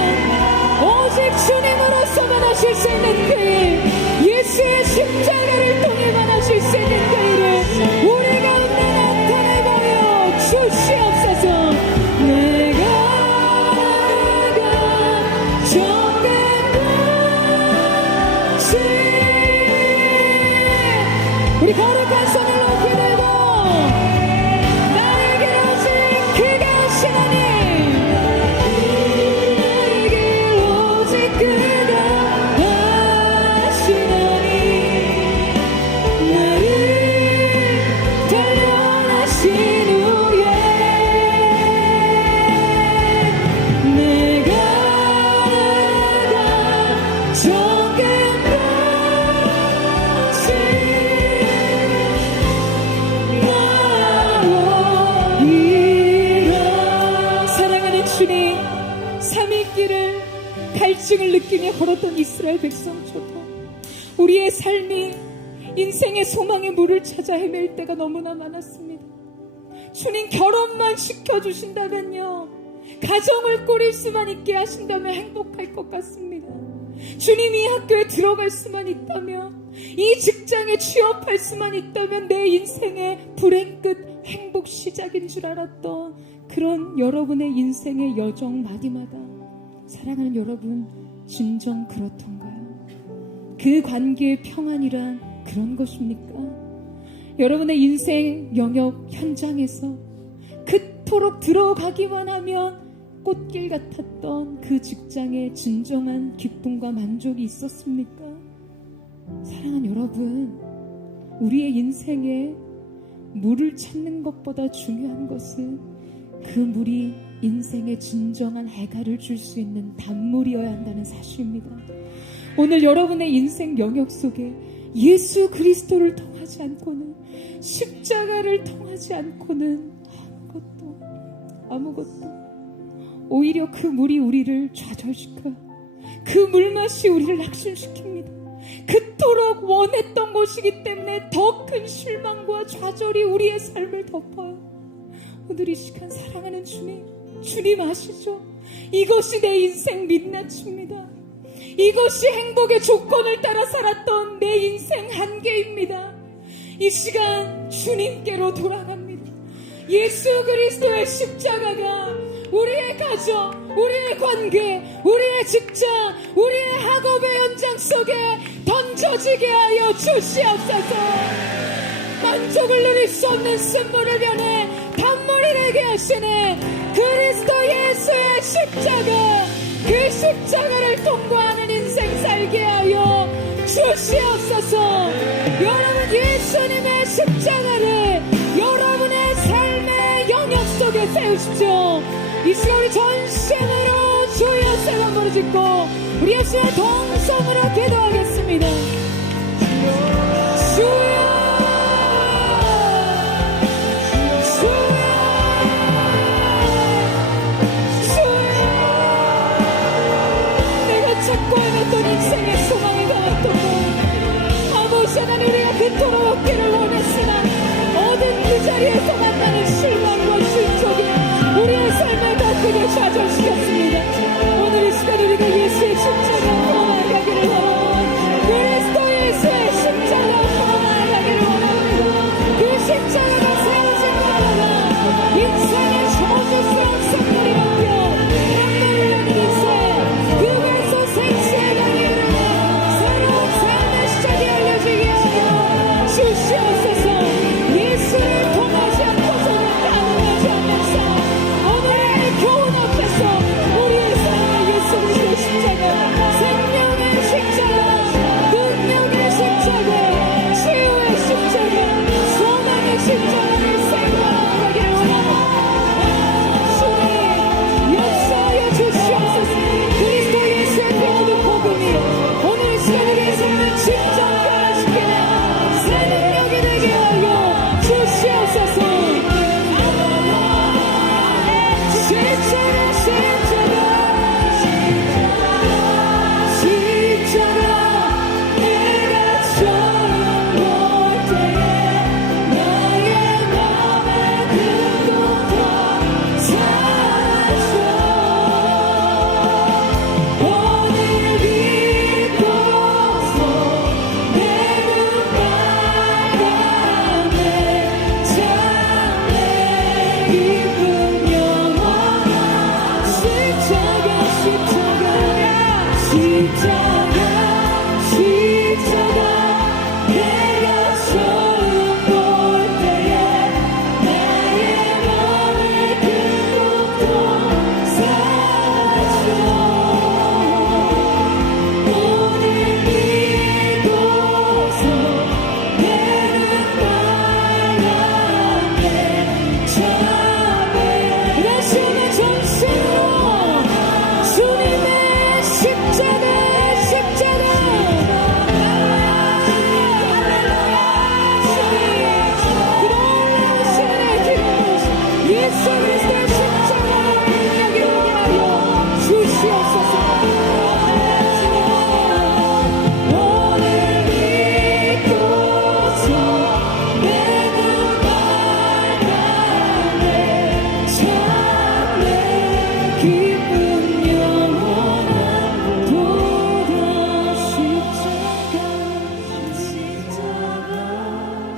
오직 주님으로서만 하실 수 있는 그 일, 예수의 십자가를 통해만 하실 수 있는 그 일을 우리 가운데 나타내버려 주시옵소서. 내가 정끝까지 우리 거룩한 손을 높이 들고 나에게 오직 그가 하시나니 나에게 오직 그가 하시나니 나를 단련하신 후에 내가 정끝까지 나오리라. 사랑하는 주님, 삼위 길을 갈증을 느끼며 걸었던 이스라엘 백성처럼 우리의 삶이 인생의 소망의 물을 찾아 헤맬 때가 너무나 많았습니다. 주님 결혼만 시켜주신다면요, 가정을 꾸릴 수만 있게 하신다면 행복할 것 같습니다. 주님이 학교에 들어갈 수만 있다면, 이 직장에 취업할 수만 있다면 내 인생의 불행 끝 행복 시작인 줄 알았던 그런 여러분의 인생의 여정 마디마다, 사랑하는 여러분, 진정 그렇던가요? 그 관계의 평안이란 그런 것입니까? 여러분의 인생 영역 현장에서 그토록 들어가기만 하면 꽃길 같았던 그 직장에 진정한 기쁨과 만족이 있었습니까? 사랑하는 여러분, 우리의 인생에 물을 찾는 것보다 중요한 것은 그 물이 인생에 진정한 해가를 줄 수 있는 단물이어야 한다는 사실입니다. 오늘 여러분의 인생 영역 속에 예수 그리스도를 통하지 않고는, 십자가를 통하지 않고는 아무것도 오히려 그 물이 우리를 좌절시켜요. 그 물맛이 우리를 낙심시킵니다. 그토록 원했던 것이기 때문에 더 큰 실망과 좌절이 우리의 삶을 덮어요. 오늘 이 시간 사랑하는 주님, 주님 아시죠? 이것이 내 인생 민낯입니다. 이것이 행복의 조건을 따라 살았던 내 인생 한계입니다. 이 시간 주님께로 돌아갑니다. 예수 그리스도의 십자가가 우리의 가정, 우리의 관계, 우리의 직장, 우리의 학업의 부러지게 하여 주시옵소서. 만족을 누릴 수 없는 쓴물을 변해 단물이 되게 하시는 그리스도 예수의 십자가, 그 십자가를 통과하는 인생 살게 하여 주시옵소서. 여러분, 예수님의 십자가를 여러분의 삶의 영역 속에 세우십시오. 이 시간 우리 전심으로 주여 세번 부르짖고 우리 예수의 동성으로 기도하겠습니다. 주여, 찾고 헤맸던 인생의 소망이 가왔던 것, 아버지 하나님, 우리가 그토록 얻기를 원했으나 얻은 그 자리에서 만나는 실망과 실족이 우리의 삶을 더 크게 좌절시켰습니다. 오늘 이 시간 우리가 예수의 십자가 나아가기를 원하고 그리스도 예수의 십자가 나아가기를 원합니다. 그 십자가가 세워진 날마다 인생의 저주스러운 색깔이 바뀌어 눈물을 흘리는 인생, 그것에서 생수의 강이 흐르는 새로운 삶의 시작이 알려지게 하여 주시옵소서. 예수를 통하지 않고서는 가능하지 않는 삶, 오늘의 교훈 앞에서 우리의 삶의 예수 그리스도 십자가, 생명의 십자가, 능력의 십자가, 치유의 십자가, 소망의 십자가를 생각하기를 원합니다. 주님, 역사하여 주시옵소서. 그리스도 예수의 피 얻은 복음이 오늘 이 시간 우리의 삶을 진정 변화시키는 새 능력이 되게 하여 주시옵소서. 십자가, 십자가, 내가 처음 볼 때에 나의 맘에 그 고통 사라져. 오늘 믿고서 내 눈 빨갛네. 참내 기쁨 영원한 십자가, 십자가, 십자가, 십자가, 내가 처음 볼 때에 나의 맘에 그 고통 사라져. 오늘 믿고서 내 눈 빨갛네. 참내 다시 한번 전심으로 주님의 십자가, 십자가, 그러하시는 기름, 예수 그리스도의 십자가 능력이 되게 하여 주시옵소서. 오늘 믿고서 내 눈 빨갛네. 참내 기쁨 영원한 도다. 십자가, 십자가,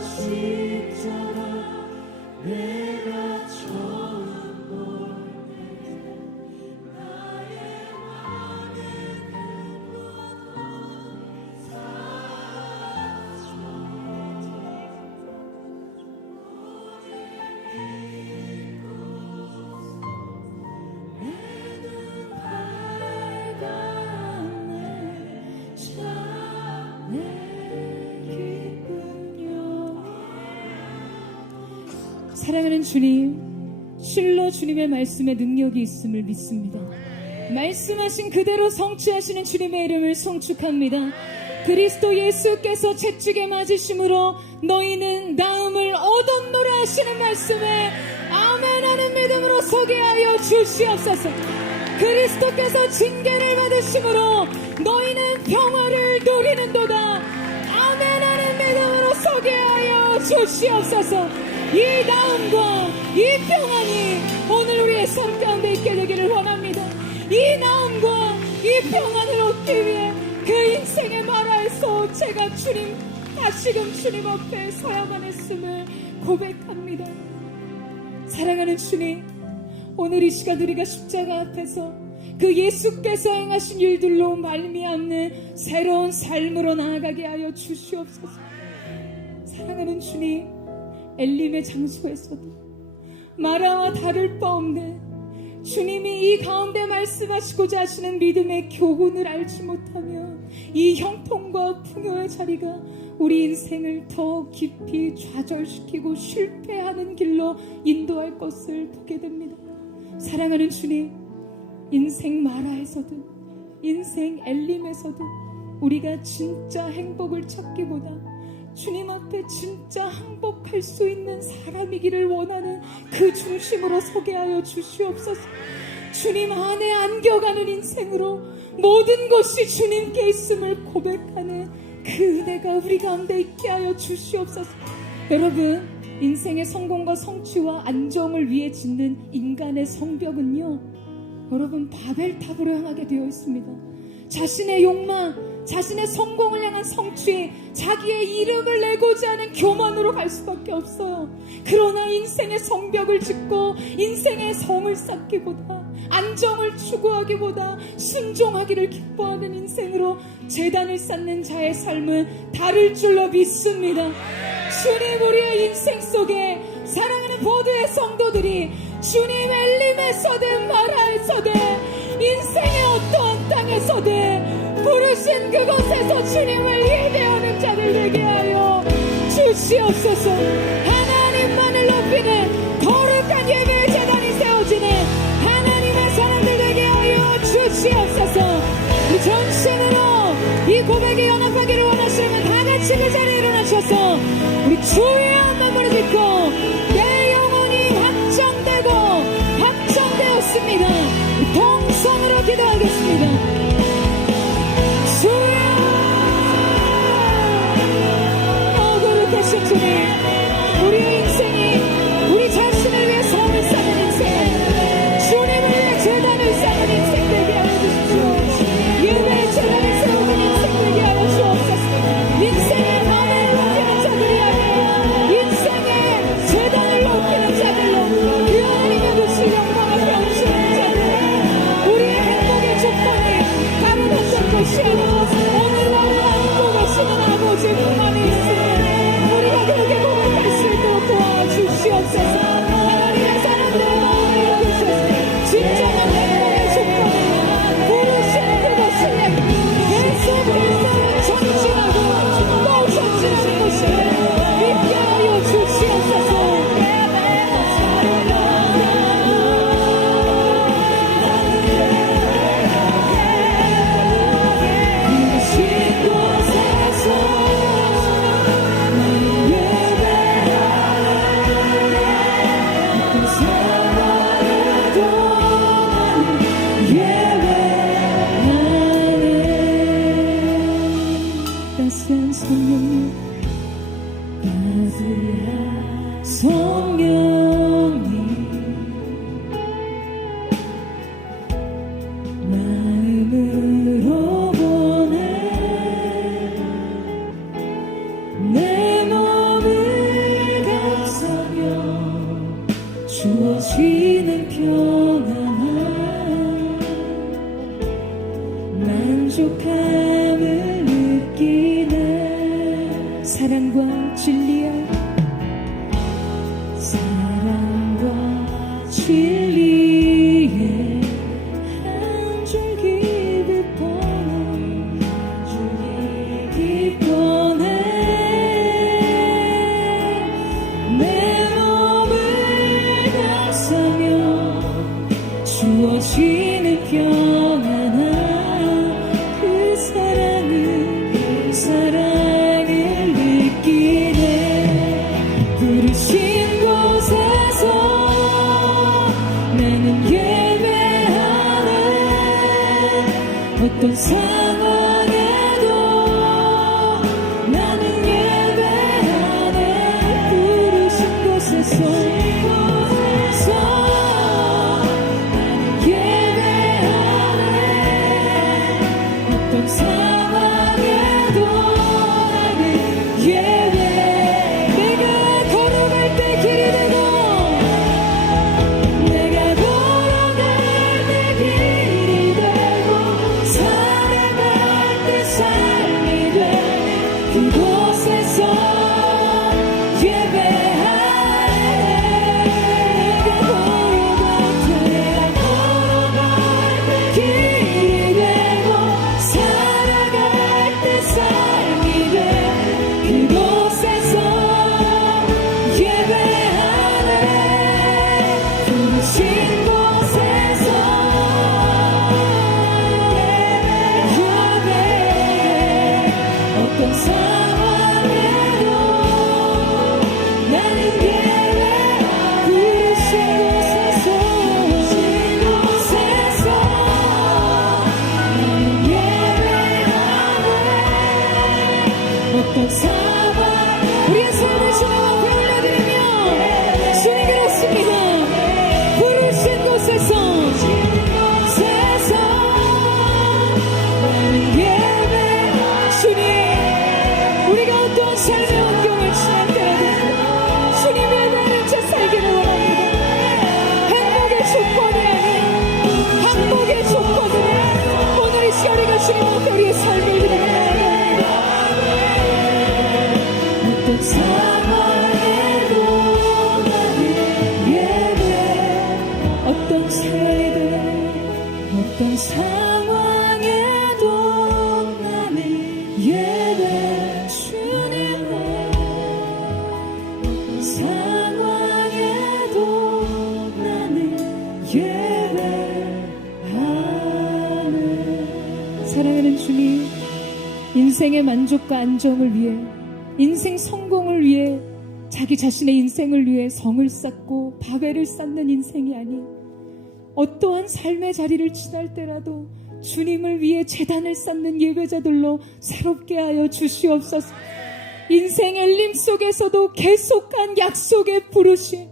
십자가, 내가 처음 볼 때 나의 맘에 사랑하는 주님, 실로 주님의 말씀에 능력이 있음을 믿습니다. 말씀하신 그대로 성취하시는 주님의 이름을 송축합니다. 그리스도 예수께서 채찍에 맞으심으로 너희는 나음을 얻었노라 하시는 말씀에 아멘하는 믿음으로 서게 하여 주시옵소서. 그리스도께서 징계를 받으심으로 너희는 평화를 누리는도다. 아멘하는 믿음으로 서게 하여 주시옵소서. 이 나음과 이 평안이 오늘 우리의 삶 가운데 있게 되기를 원합니다. 이 나음과 이 평안을 얻기 위해 그 인생의 마라에서 제가 주님, 다시금 주님 앞에 서야만 했음을 고백합니다. 사랑하는 주님, 오늘 이 시간 우리가 십자가 앞에서 그 예수께서 행하신 일들로 말미암는 새로운 삶으로 나아가게 하여 주시옵소서. 사랑하는 주님, 엘림의 장소에서도 마라와 다를 바 없는 주님이 이 가운데 말씀하시고자 하시는 믿음의 교훈을 알지 못하면 이 형통과 풍요의 자리가 우리 인생을 더 깊이 좌절시키고 실패하는 길로 인도할 것을 보게 됩니다. 사랑하는 주님, 인생 마라에서도 인생 엘림에서도 우리가 진짜 행복을 찾기보다 주님 앞에 진짜 항복할 수 있는 사람이기를 원하는 그 중심으로 서게 하여 주시옵소서. 주님 안에 안겨가는 인생으로 모든 것이 주님께 있음을 고백하는 그 은혜가 우리 가운데 있게 하여 주시옵소서. 여러분, 인생의 성공과 성취와 안정을 위해 짓는 인간의 성벽은요, 여러분 바벨탑으로 향하게 되어 있습니다. 자신의 욕망, 자신의 성공을 향한 성취, 자기의 이름을 내고자 하는 교만으로 갈 수밖에 없어요. 그러나 인생의 성벽을 짓고 인생의 성을 쌓기보다, 안정을 추구하기보다 순종하기를 기뻐하는 인생으로 제단을 쌓는 자의 삶은 다를 줄로 믿습니다. 주님, 우리의 인생 속에 사랑하는 모두의 성도들이 주님 엘림에서든 마라에서든 인생의 어떠한 땅에서든 부르신 그곳에서 주님을 예배하는 자들 되게 하여 주시옵소서. 하나님만을 높이는 거룩한 예배의 제단이 세워지는 하나님의 사람들 되게 하여 주시옵소서. 우리 전신으로 이 고백에 연합하기를 원하시면 다같이 그 자리에 일어나셔서 우리 주의 한번 부르짖고 내 영혼이 확정되고 확정되었습니다. 동성으로 기도하겠습니다. 거룩하신 주님, 우리의 인생이 우리 자신을 위해 성을 쌓는 인생, 주님을 위해 제단을 쌓는 인생 되게 하여 주십시오. 예배의 제단을 세우는 인생 되게 하여 주옵소서. 인생의 바다를 넘기는 자들이 아니라 그곳에서 예배하네. 내가 걸어갈 때 길이 되고 살아갈 때 삶이 돼. 그곳에서 예배하네. 부르신 곳에서 예배해. 어떤 상황에도 나는 예배. 부르신 곳에서 나는 예배하네. 어떤 상황 우리의 삶을 주님 앞에 올려드리며 주님 그렇습니다. 부르신 곳에서 나는 예배. 주님 우리가 어떤 삶의 환경을 지날 때라도 주님 예배하는 채 살기를 원합니다. 행복의 조건이 아닌 항복의 조건으로 오늘 이 시간에 주님 앞에 우리의 삶을 드립니다. 어떤 상황에도 나는 예배. 어떤 상황에도 어떤 상황에도 나는 예배. 주님의 어떤 상황에도 나는 예배하네. 사랑하는 주님, 인생의 만족과 안정을 위해, 인생 성공을 위해, 자기 자신의 인생을 위해 성을 쌓고 바벨을 쌓는 인생이 아닌 어떠한 삶의 자리를 지날 때라도 주님을 위해 제단을 쌓는 예배자들로 새롭게 하여 주시옵소서. 인생 엘림 속에서도 계속한 약속의 부르심,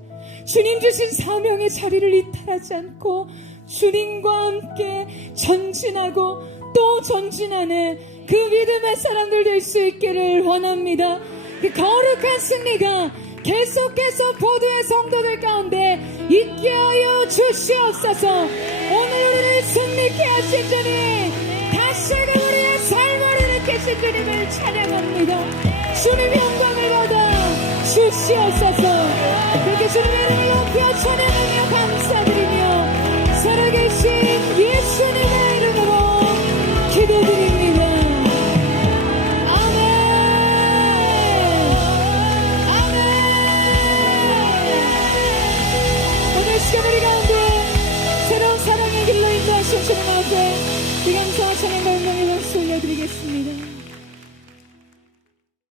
주님 주신 사명의 자리를 이탈하지 않고 주님과 함께 전진하고 또 전진하는 그 믿음의 사람들 될 수 있기를 원합니다. 그 거룩한 승리가 계속해서 보도의 성도들 가운데 있게 하여 주시옵소서. 오늘 우리를 승리케 하신 주님, 다시금 우리의 삶을 일으키신 주님을 찬양합니다. 주님 영광을 받아 주시옵소서. 그렇게 주님의 이름을 높여 찬양하며 감사드리며 살아계신 예수님의